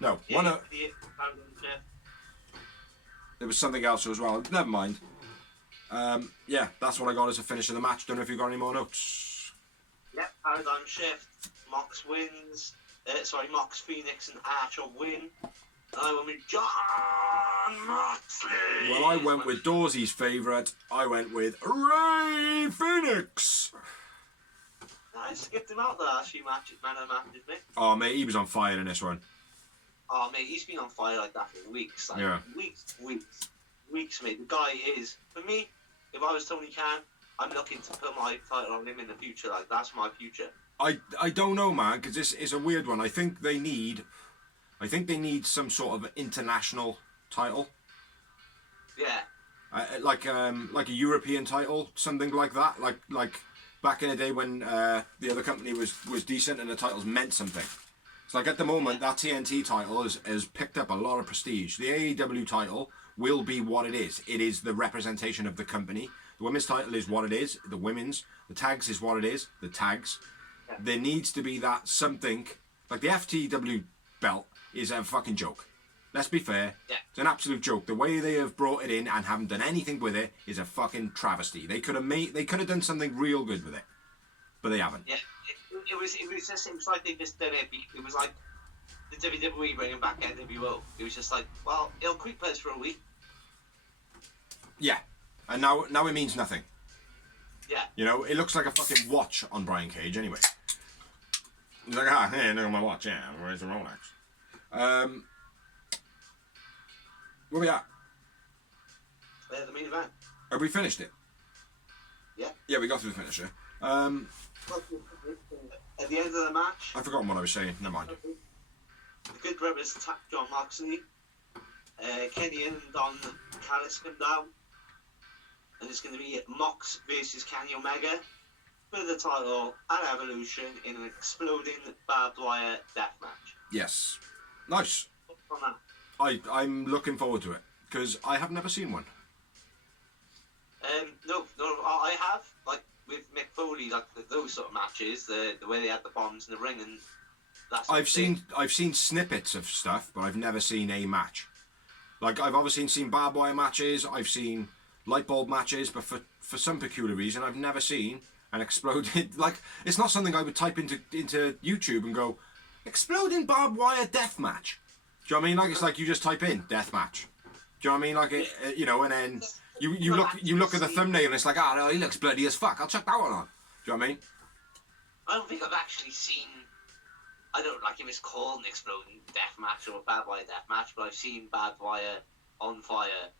No, there was something else as well, never mind. Yeah, that's what I got as a finish of the match. Don't know if you got any more notes. Yep, paradigm shift. Mox wins. Mox, Phoenix, and Archer win. I went with John Moxley. Well, I went with Dawsey's favourite. I went with Ray Phoenix. I skipped him out the last few matches, man of matches, mate. Oh, mate, he was on fire in this one. Oh, mate, he's been on fire like that for weeks. Like, yeah. Weeks, mate. The guy is, for me, if I was Tony Khan, I'm looking to put my title on him in the future. Like, that's my future. I don't know, man, because this is a weird one. I think they need some sort of international title. Yeah. Like a European title, something like that. Like back in the day when the other company was decent and the titles meant something. It's like at the moment that TNT title has picked up a lot of prestige. The AEW title will be what it is. It is the representation of the company. The women's title is what it is. The women's. The tags is what it is. The tags. There needs to be that something. Like the FTW belt is a fucking joke. Let's be fair. Yeah. It's an absolute joke. The way they have brought it in and haven't done anything with it is a fucking travesty. They could have done something real good with it, but they haven't. Yeah. It was like they just did it. It was like the WWE bringing back NWO. It was just like, well, it'll keep us for a week. Yeah, and now it means nothing. Yeah. You know, it looks like a fucking watch on Brian Cage anyway. He's like, hey, look at my watch. Yeah, where's the Rolex? Where we at? The main event. Have we finished it? Yeah. Yeah, we got through the finisher. At the end of the match, I've forgotten what I was saying. Never mind. The Good Brothers attack John Moxley. Kenny and Don Callis come down. And it's going to be Mox versus Kenny Omega for the title at Evolution in an exploding barbed wire death match. Yes. Nice. I'm looking forward to it because I have never seen one. No, I have. Like with Mick Foley, like those sort of matches, the way they had the bombs in the ring and that's. I've seen snippets of stuff, but I've never seen a match. Like I've obviously seen barbed wire matches. I've seen light bulb matches, but for some peculiar reason, I've never seen an exploded. Like it's not something I would type into YouTube and go, exploding barbed wire death match. Do you know what I mean? Like it's like you just type in death match. Do you know what I mean? Like it, and then You look at the thumbnail and it's like, no, he looks bloody as fuck. I'll check that one on. Do you know what I mean? I don't think I've actually seen. I don't like if it's called an exploding death match or a bad wire death match, but I've seen bad wire on fire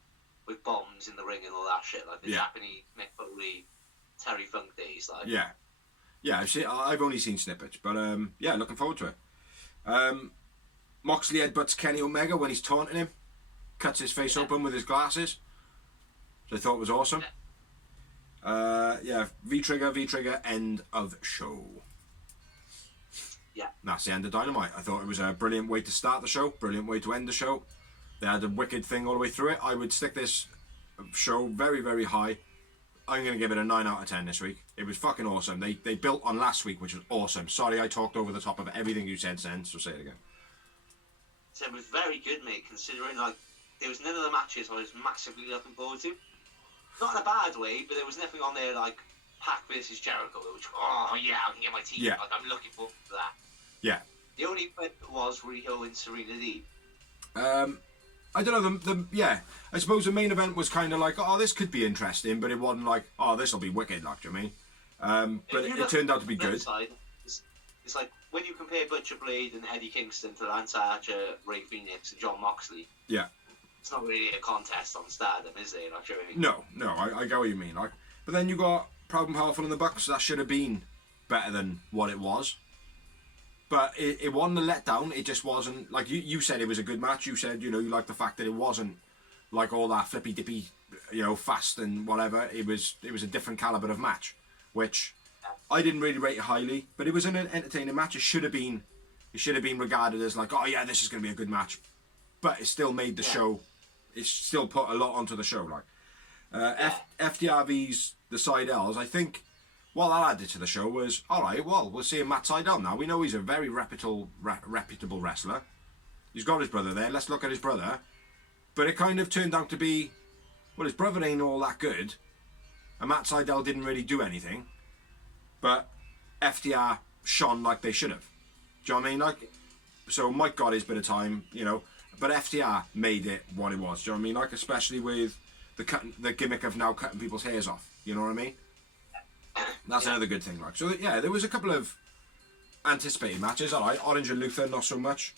with bombs in the ring and all that shit, like the Japanese Mick Foley, Terry Funk days, like. Yeah. I've only seen snippets, but looking forward to it. Moxley headbutts Kenny Omega when he's taunting him, cuts his face open with his glasses, which I thought was awesome. V-Trigger, end of show. Yeah. That's the end of Dynamite. I thought it was a brilliant way to start the show, brilliant way to end the show. They had a wicked thing all the way through it. I would stick this show very, very high. I'm going to give it a 9 out of 10 this week. It was fucking awesome. They built on last week, which was awesome. Sorry I talked over the top of everything you said, Sen, so say it again. So it was very good, mate, considering, like, there was none of the matches I was massively looking forward to. Not in a bad way, but there was nothing on there like Pac versus Jericho, which, I can get my teeth. Yeah. Like, I'm looking forward to that. Yeah. The only bit was Riho and Serena Deeb. I don't know, I suppose the main event was kind of like, this could be interesting, but it wasn't like, this will be wicked, like, do you know what I mean? But it turned out to be good. Side, it's like, when you compare Butcher Blade and Eddie Kingston to Lance Archer, Ray Phoenix and John Moxley, it's not really a contest on Stardom, is there? Like, you know what I mean? No, I get what you mean. Like, but then you got Proud and Powerful in the Bucks. That should have been better than what it was. But it wasn't a letdown. It just wasn't, like you said it was a good match. You said, you liked the fact that it wasn't like all that flippy dippy, fast and whatever. It was a different caliber of match, which I didn't really rate it highly, but it was an entertaining match. It should have been regarded as like, this is going to be a good match. But it still made the show, it still put a lot onto the show. Like FTRV's The Seidels, I think what that added to the show was, alright, well, we're seeing Matt Seidel now. We know he's a very reputable wrestler. He's got his brother there. Let's look at his brother. But it kind of turned out to be, well, his brother ain't all that good. And Matt Seidel didn't really do anything. But FTR shone like they should have. Do you know what I mean? Like, so Mike got his bit of time, but FTR made it what it was. Do you know what I mean? Like, especially with the gimmick of now cutting people's hairs off. You know what I mean? That's another good thing. Like, so there was a couple of anticipated matches. Alright, Orange and Luther, not so much.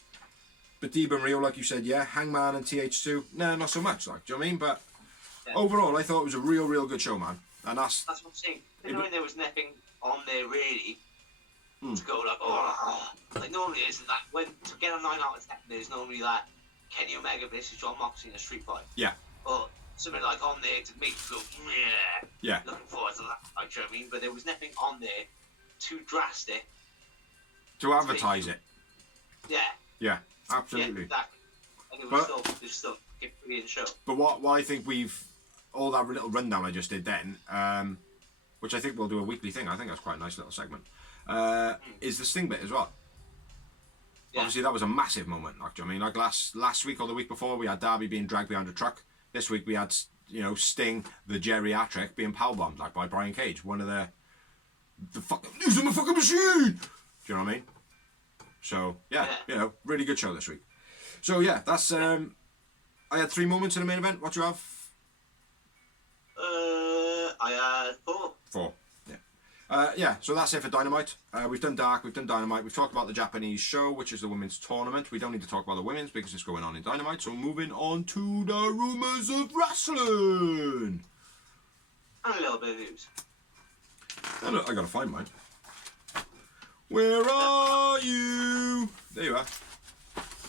But Deeb and Rio, like you said, Hangman and TH2, not so much. Like, do you know what I mean? But overall, I thought it was a real good show, man. And that's what I'm saying. There was nothing on there really to go like, like normally isn't that when to get a 9 out of 10, there's normally that Kenny Omega versus John Moxley in a street fight. Yeah. Or something like on there to make you go, looking forward to that. Like, you know what I mean? But there was nothing on there too drastic to advertise it. Yeah, absolutely. Yeah, exactly. And it was still a brilliant show. But what I think all that little rundown I just did then, which I think we'll do a weekly thing. I think that's quite a nice little segment. Is the Sting bit as well. Yeah. Obviously, that was a massive moment. Like, do you know what I mean? Like last week or the week before, we had Darby being dragged behind a truck. This week we had, Sting, the geriatric, being powerbombed like by Brian Cage, one of the fucking using the fucking machine. Do you know what I mean? So really good show this week. So that's I had 3 moments in the main event. What do you have? I had 4. 4. So that's it for Dynamite. We've done Dark, we've done Dynamite, we've talked about the Japanese show, which is the women's tournament. We don't need to talk about the women's because it's going on in Dynamite. So moving on to the rumours of wrestling. And a little bit of news. I gotta find mine. Where are you? There you are.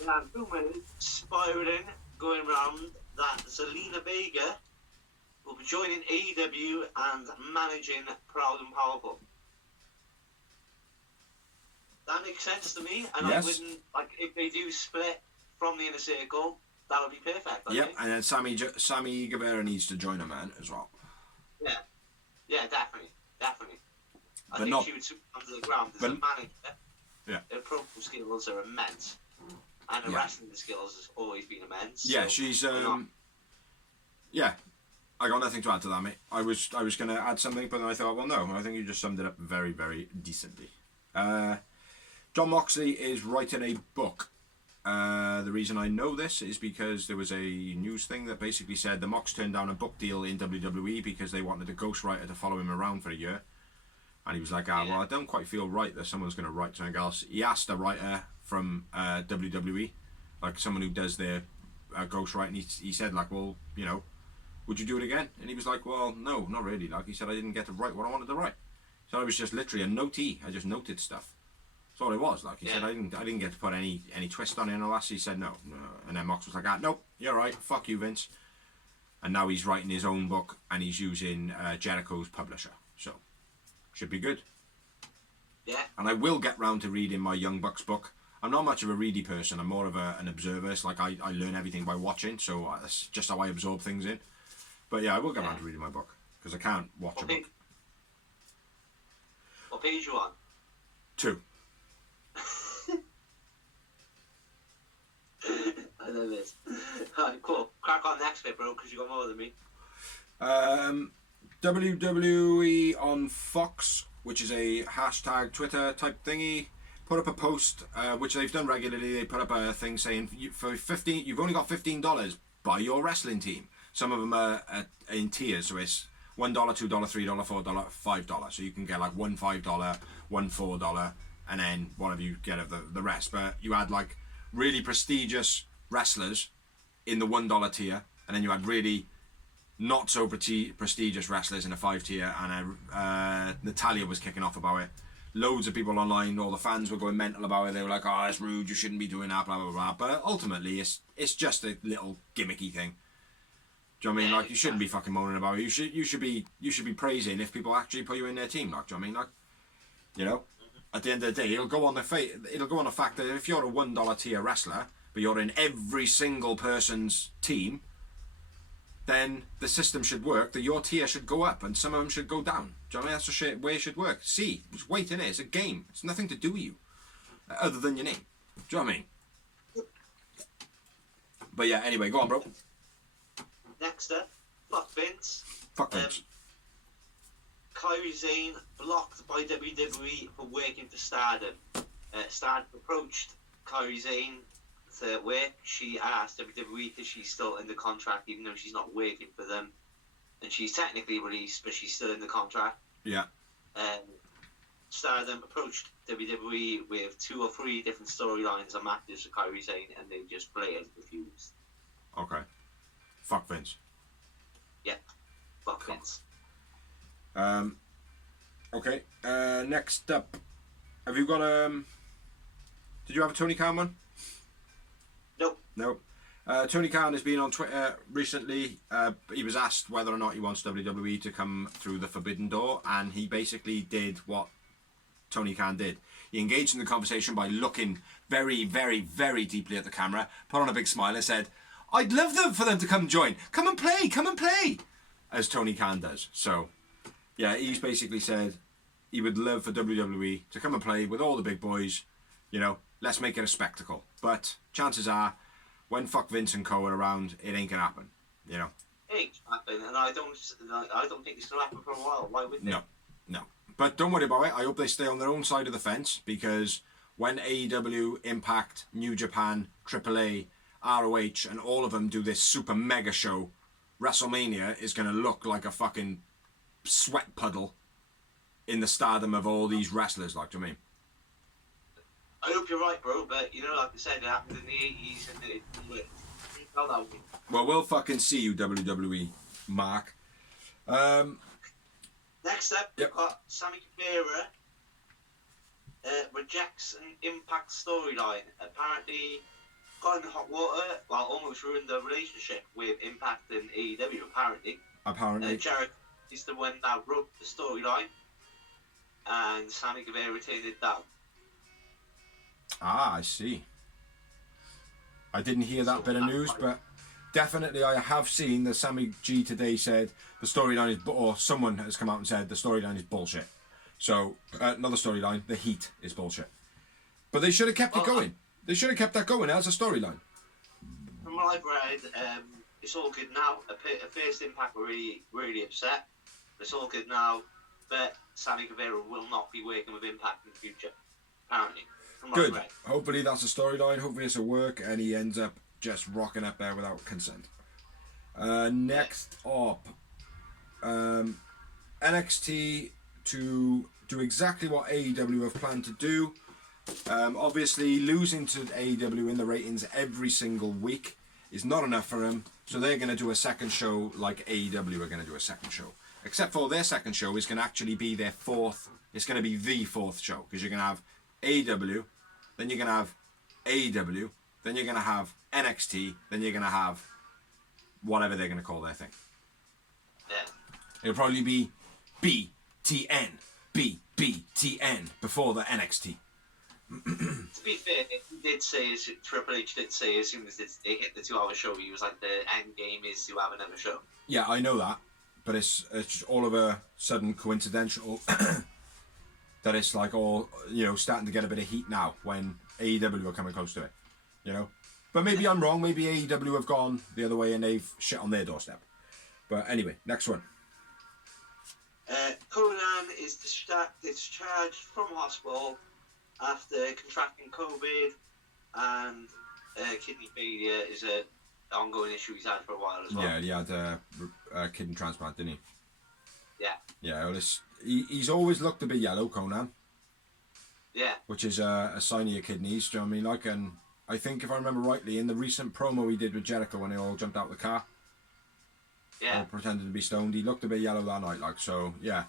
Yeah, rumours spiraling, going round that Zelina Vega will be joining AEW and managing Proud and Powerful. That makes sense to me, and I wouldn't, like, if they do split from the Inner Circle, that would be perfect. Yep, and then Sammy Guevara needs to join a man as well. Yeah, definitely. I think she would suit under the ground as a manager. Yeah. Her pro skills are immense, and her wrestling skills has always been immense. Yeah, so she's I got nothing to add to that, mate. I was going to add something, but then I thought, well, no. I think you just summed it up very, very decently. John Moxley is writing a book The reason I know this is because there was a news thing that basically said the Mox turned down a book deal in WWE because they wanted a ghostwriter to follow him around for a year. And he was like, well, I don't quite feel right that someone's going to write something else. He asked a writer from WWE, like someone who does their ghostwriting, he said, like, well, you know, would you do it again? And he was like, well, no, not really. Like, he said, I didn't get to write what I wanted to write. So I was just literally a notee. I just noted stuff. That's all it was. Like, he said, I didn't get to put any twist on it unless he said no. And then Mox was like, nope, you're right. Fuck you, Vince. And now he's writing his own book and he's using Jericho's publisher. So, should be good. Yeah. And I will get round to reading my Young Bucks book. I'm not much of a ready person. I'm more of an observer. It's like I learn everything by watching. So that's just how I absorb things in. But yeah, I will get around to reading my book. Because I can't watch a book. What page are you on? 2. I know this. Alright, cool. Crack on next bit, bro, because you got more than me. WWE on Fox, which is a hashtag Twitter type thingy, put up a post which they've done regularly. They put up a thing saying for $15, you've only got $15. Buy your wrestling team. Some of them are in tiers, so it's $1, $2, $3, $4, $5. So you can get like one $5, one $4, and then whatever you get of the rest. But you had like really prestigious wrestlers in the $1 tier, and then you had really not so prestigious wrestlers in a 5 tier, and Natalia was kicking off about it. Loads of people online, all the fans were going mental about it. They were like, oh, that's rude, you shouldn't be doing that, blah blah blah. But ultimately it's just a little gimmicky thing. Do you know what I mean? Like, you shouldn't be fucking moaning about it. You should be praising if people actually put you in their team. Like, do you know what I mean? Like, you know, at the end of the day, it'll go on the fact that if you're a $1 tier wrestler, but you're in every single person's team, then the system should work that your tier should go up and some of them should go down. Do you know what I mean? That's the way it should work. See, just wait in it. It's a game. It's nothing to do with you, other than your name. Do you know what I mean? But yeah, anyway, go on, bro. Next up, fuck Vince. Fuck Vince. Kairi Sane blocked by WWE for working for Stardom. Stardom approached Kairi Sane to work. She asked WWE because she's still in the contract, even though she's not working for them. And she's technically released, but she's still in the contract. Yeah. Stardom approached WWE with 2 or 3 different storylines and matches for Kairi Sane, and they just blatantly refused. Okay. Fuck Vince. Yeah. Fuck Vince. Okay. Next up, have you got did you have a Tony Khan one? Nope. Nope. Tony Khan has been on Twitter recently. He was asked whether or not he wants WWE to come through the forbidden door, and he basically did what Tony Khan did. He engaged in the conversation by looking very, very, very deeply at the camera, put on a big smile and said, I'd love for them to come join. Come and play, as Tony Khan does. So, yeah, he's basically said he would love for WWE to come and play with all the big boys. You know, let's make it a spectacle. But chances are, when fuck Vince and Co are around, it ain't gonna happen. You know. It ain't happen, and I don't think it's gonna happen for a while. Why would they? No. But don't worry about it. I hope they stay on their own side of the fence, because when AEW, Impact, New Japan, AAA, ROH, and all of them do this super mega show, WrestleMania is going to look like a fucking sweat puddle in the stardom of all these wrestlers, like, do you know what I mean? I hope you're right, bro, but, you know, like I said, it happened in the 80s and it fell out. Well, we'll fucking see you, WWE, Mark. Next up, we've got Sammy Guevara rejects an Impact storyline. Apparently got in the hot water, well, almost ruined the relationship with Impact and AEW, apparently. Jared is the one that wrote the storyline, and Sammy Guevara turned it down. Ah, I see. I didn't hear that bit of news, but definitely I have seen that Sammy G today said the storyline is, or someone has come out and said the storyline is bullshit. So, another storyline, the heat is bullshit. But they should have kept it going. They should have kept that going as a storyline. From what I've read, it's all good now. At first, Impact were really, really upset. It's all good now, but Sammy Guevara will not be working with Impact in the future, apparently. from what Good. I read. Hopefully that's a storyline. Hopefully it's a work, and he ends up just rocking up there without consent. Next up, NXT to do exactly what AEW have planned to do. Obviously, losing to AEW in the ratings every single week is not enough for them, so they're going to do a second show like AEW are going to do a second show. Except for their second show is going to actually be their fourth. It's going to be the fourth show, because you're going to have AEW, then you're going to have AEW, then you're going to have NXT, then you're going to have whatever they're going to call their thing. Yeah. It'll probably be BTN before the NXT. To be fair, he did say, Triple H did say, as soon as they hit the 2-hour show, he was like, the end game is to have another show. Yeah, I know that, but it's just all of a sudden coincidental that it's like all, you know, starting to get a bit of heat now when AEW are coming close to it, you know. But maybe I'm wrong. Maybe AEW have gone the other way and they've shit on their doorstep. But anyway, next one. Conan is discharged from hospital after contracting COVID, and kidney failure is an ongoing issue he's had for a while as well. Yeah, he had a kidney transplant, didn't he? Yeah. Yeah, well, he's always looked a bit yellow, Conan. Yeah. Which is a sign of your kidneys, do you know what I mean? Like, and I think if I remember rightly, in the recent promo he did with Jericho when they all jumped out of the car, yeah, all pretended to be stoned, he looked a bit yellow that night, like, so, yeah.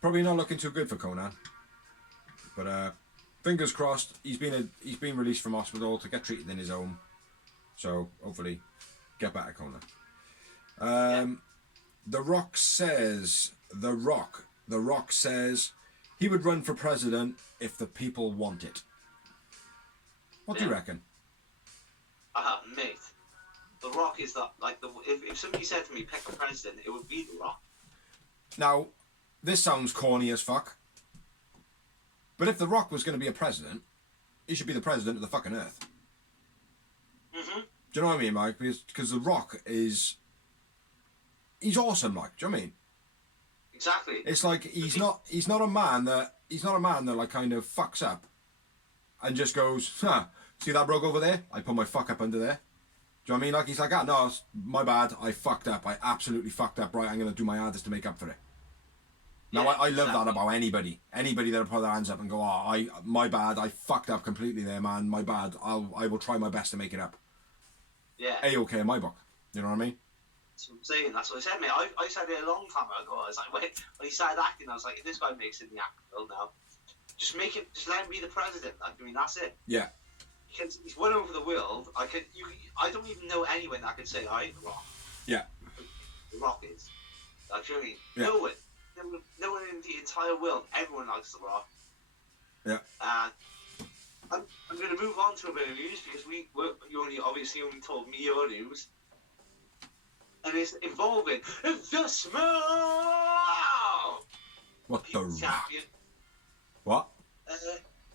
Probably not looking too good for Conan. But, fingers crossed, he's been released from hospital to get treated in his home. So, hopefully, get better, Conan. The Rock says he would run for president if the people want it. What do you reckon? Mate, The Rock is that, like, if somebody said to me, pick a president, it would be The Rock. Now, this sounds corny as fuck, but if The Rock was going to be a president, he should be the president of the fucking earth. Mm-hmm. Do you know what I mean, Mike? Because The Rock he's awesome, like, do you know what I mean? Exactly. It's like he's not a man that like kind of fucks up and just goes, see that rug over there? I put my fuck up under there. Do you know what I mean? Like, he's like, no, it's my bad, I fucked up, I absolutely fucked up, right, I'm going to do my hardest to make up for it. Now, I love that about anybody that'll put their hands up and go, my bad, I fucked up completely there, man, my bad, I will try my best to make it up. Yeah. A-okay in my book, you know what I mean? That's what I'm saying, that's what I said, mate. I said it a long time ago. I was like, when he started acting, I was like, if this guy makes it in the acting world now, just let him be the president. I mean, that's it. Yeah. He's won over the world. I don't even know anyone that could say, The Rock. Yeah. The Rock is. Like, you know what I mean? Yeah. No one in the entire world, everyone likes The Rock. Yeah. I'm going to move on to a bit of news, because you obviously only told me your news. And it's involving the Small What the champion. What?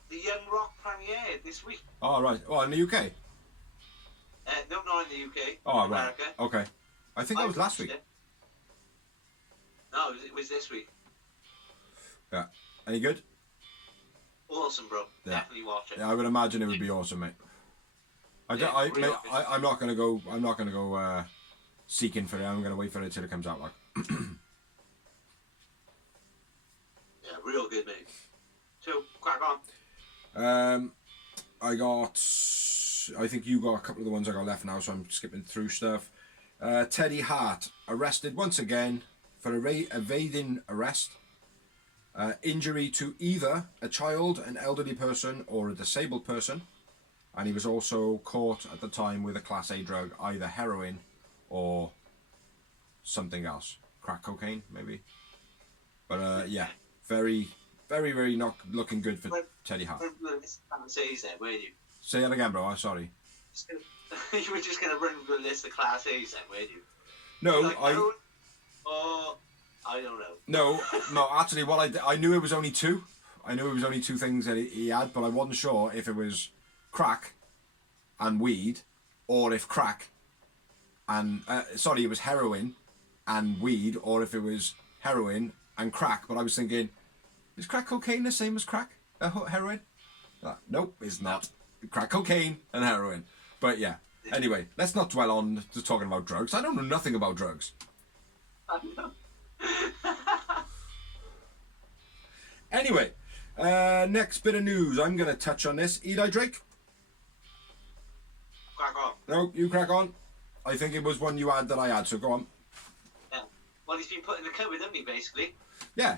The Young Rock premiered this week. Oh, right. Oh, in the UK? No, not in the UK. Oh, in right. America. Okay. I think that was last week. It. No, it was this week. Yeah. Any good? Awesome, bro. Yeah. Definitely watch it. Yeah, I would imagine it would be awesome, mate. I'm not gonna go seeking for it. I'm gonna wait for it till it comes out, like. Yeah, real good, mate. So, crack on. I think you got a couple of the ones I got left now, so I'm skipping through stuff. Teddy Hart arrested once again for evading arrest. Injury to either a child, an elderly person, or a disabled person. And he was also caught at the time with a Class A drug, either heroin or something else. Crack cocaine, maybe. But, yeah. Very, very, very not looking good for Teddy Hart. Say that again, bro. I'm sorry. You were just going to run through a list of Class A's then, weren't you? No, like, I don't know. No, actually, I knew it was only two. I knew it was only two things that he had, but I wasn't sure if it was crack and weed, or if crack and... it was heroin and weed, or if it was heroin and crack. But I was thinking, is crack cocaine the same as crack? Heroin? Nope, it's not. Crack cocaine and heroin. But yeah. Anyway, let's not dwell on just talking about drugs. I don't know nothing about drugs. I know. Anyway, next bit of news. I'm going to touch on this. Eli Drake? Crack on. No, you crack on. I think it was one you had that I had, so go on. Yeah. Well, he's been put in the cupboard, hasn't he, basically? Yeah.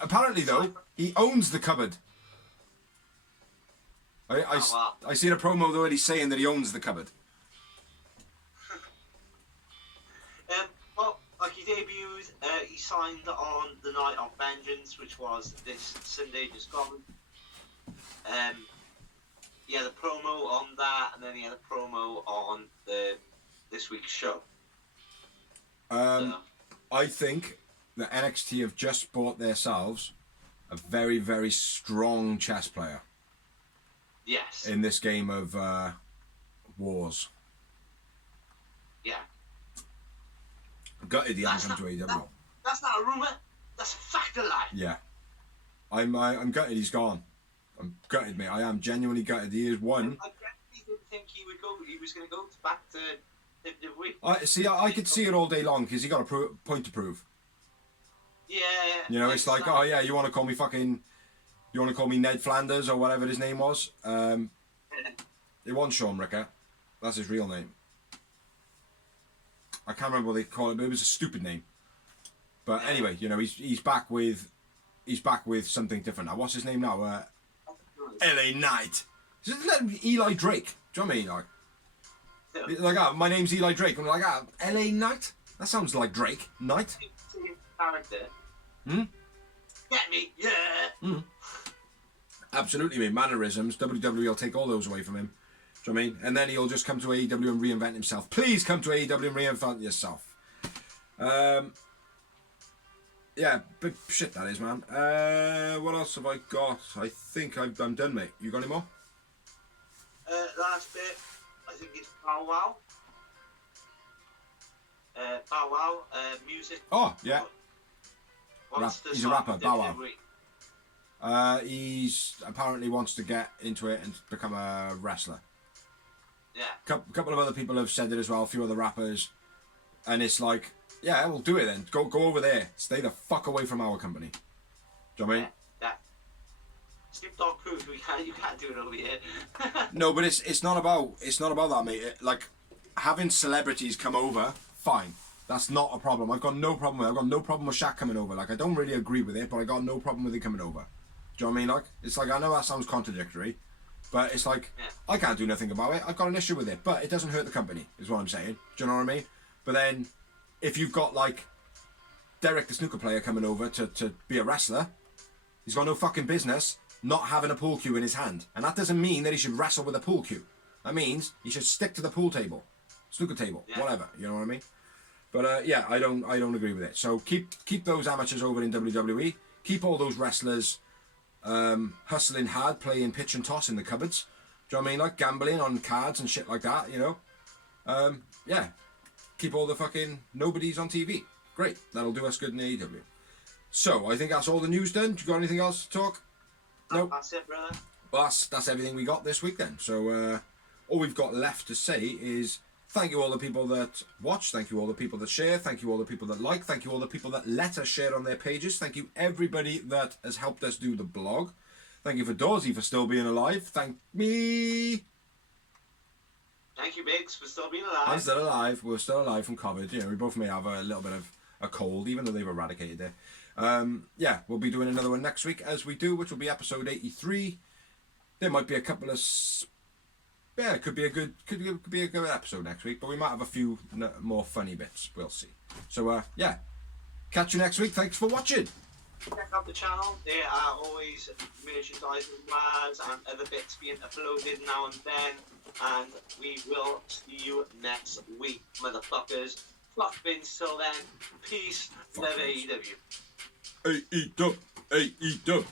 Apparently, though, he owns the cupboard. I seen a promo, though, and he's saying that he owns the cupboard. Well, like he debuted, he signed on the Night of Vengeance, which was this Sunday just gone. He had a promo on that, and then he had a promo on this week's show. I think that NXT have just bought themselves a very, very strong chess player. Yes. In this game of wars. Yeah. Gutted he hasn't come to AEW. That's not a rumour. That's a fact of life. Yeah. I'm gutted he's gone. I'm gutted, mate. I am genuinely gutted. He is one. I didn't think he would go. He was going to go back to WWE. I could see it all day long because he got a point to prove. Yeah. You know, it's like, oh yeah, you want to call me Ned Flanders or whatever his name was. It wasn't Sean Ricker. That's his real name. I can't remember what they call it, but it was a stupid name. But anyway, you know, he's back with something different now. What's his name now? LA Knight. Just let him be Eli Drake. Do you know what I mean? Like, my name's Eli Drake. I'm like, LA Knight? That sounds like Drake. Knight? Character. Hmm? Get me? Yeah. Mm. Absolutely, mate. Mannerisms. WWE will take all those away from him. Do you know what I mean? And then he'll just come to AEW and reinvent himself. Please come to AEW and reinvent yourself. Yeah, big shit that is, man. What else have I got? I think I'm done, mate. You got any more? Last bit, I think it's Bow Wow. Bow Wow, music. Oh, yeah. He's a rapper, Bow Wow. WWE. He's apparently wants to get into it and become a wrestler. Yeah. Couple of other people have said it as well, a few other rappers. And it's like, yeah, we'll do it then. Go over there. Stay the fuck away from our company. Do you know what I mean? Yeah. Snoop Dogg proved you can't do it over here. No, but it's not about that, mate. Like, having celebrities come over, fine. That's not a problem. I've got no problem with it. I've got no problem with Shaq coming over. Like, I don't really agree with it, but I got no problem with it coming over. Do you know what I mean? Like, it's like, I know that sounds contradictory, but it's like, I can't do nothing about it. I've got an issue with it, but it doesn't hurt the company, is what I'm saying. Do you know what I mean? But then, if you've got, like, Derek the snooker player coming over to be a wrestler, he's got no fucking business not having a pool cue in his hand. And that doesn't mean that he should wrestle with a pool cue. That means he should stick to the pool table, snooker table, whatever. You know what I mean? But yeah, I don't agree with it. So keep those amateurs over in WWE. Keep all those wrestlers hustling hard, playing pitch and toss in the cupboards. Do you know what I mean? Like gambling on cards and shit like that. You know? Yeah. Keep all the fucking nobodies on TV. Great. That'll do us good in AEW. So I think that's all the news done. Do you got anything else to talk? No. That's it, brother. Well, that's everything we got this week then. So all we've got left to say is thank you all the people that watch, thank you all the people that share, thank you all the people that like, thank you all the people that let us share on their pages, thank you everybody that has helped us do the blog. Thank you for Dorsey for still being alive. Thank me. Thank you, Biggs, for still being alive. I'm still alive. We're still alive from COVID. You know, we both may have a little bit of a cold, even though they've eradicated it. Yeah, we'll be doing another one next week as we do, which will be episode 83. There might be a couple of... Yeah, it could be a good episode next week, but we might have a few more funny bits. We'll see. So, yeah. Catch you next week. Thanks for watching. Check out the channel. There are always merchandise and wares and other bits being uploaded now and then. And we will see you next week, motherfuckers. Fuck Vince till then. Peace. Love AEW. AEW. AEW.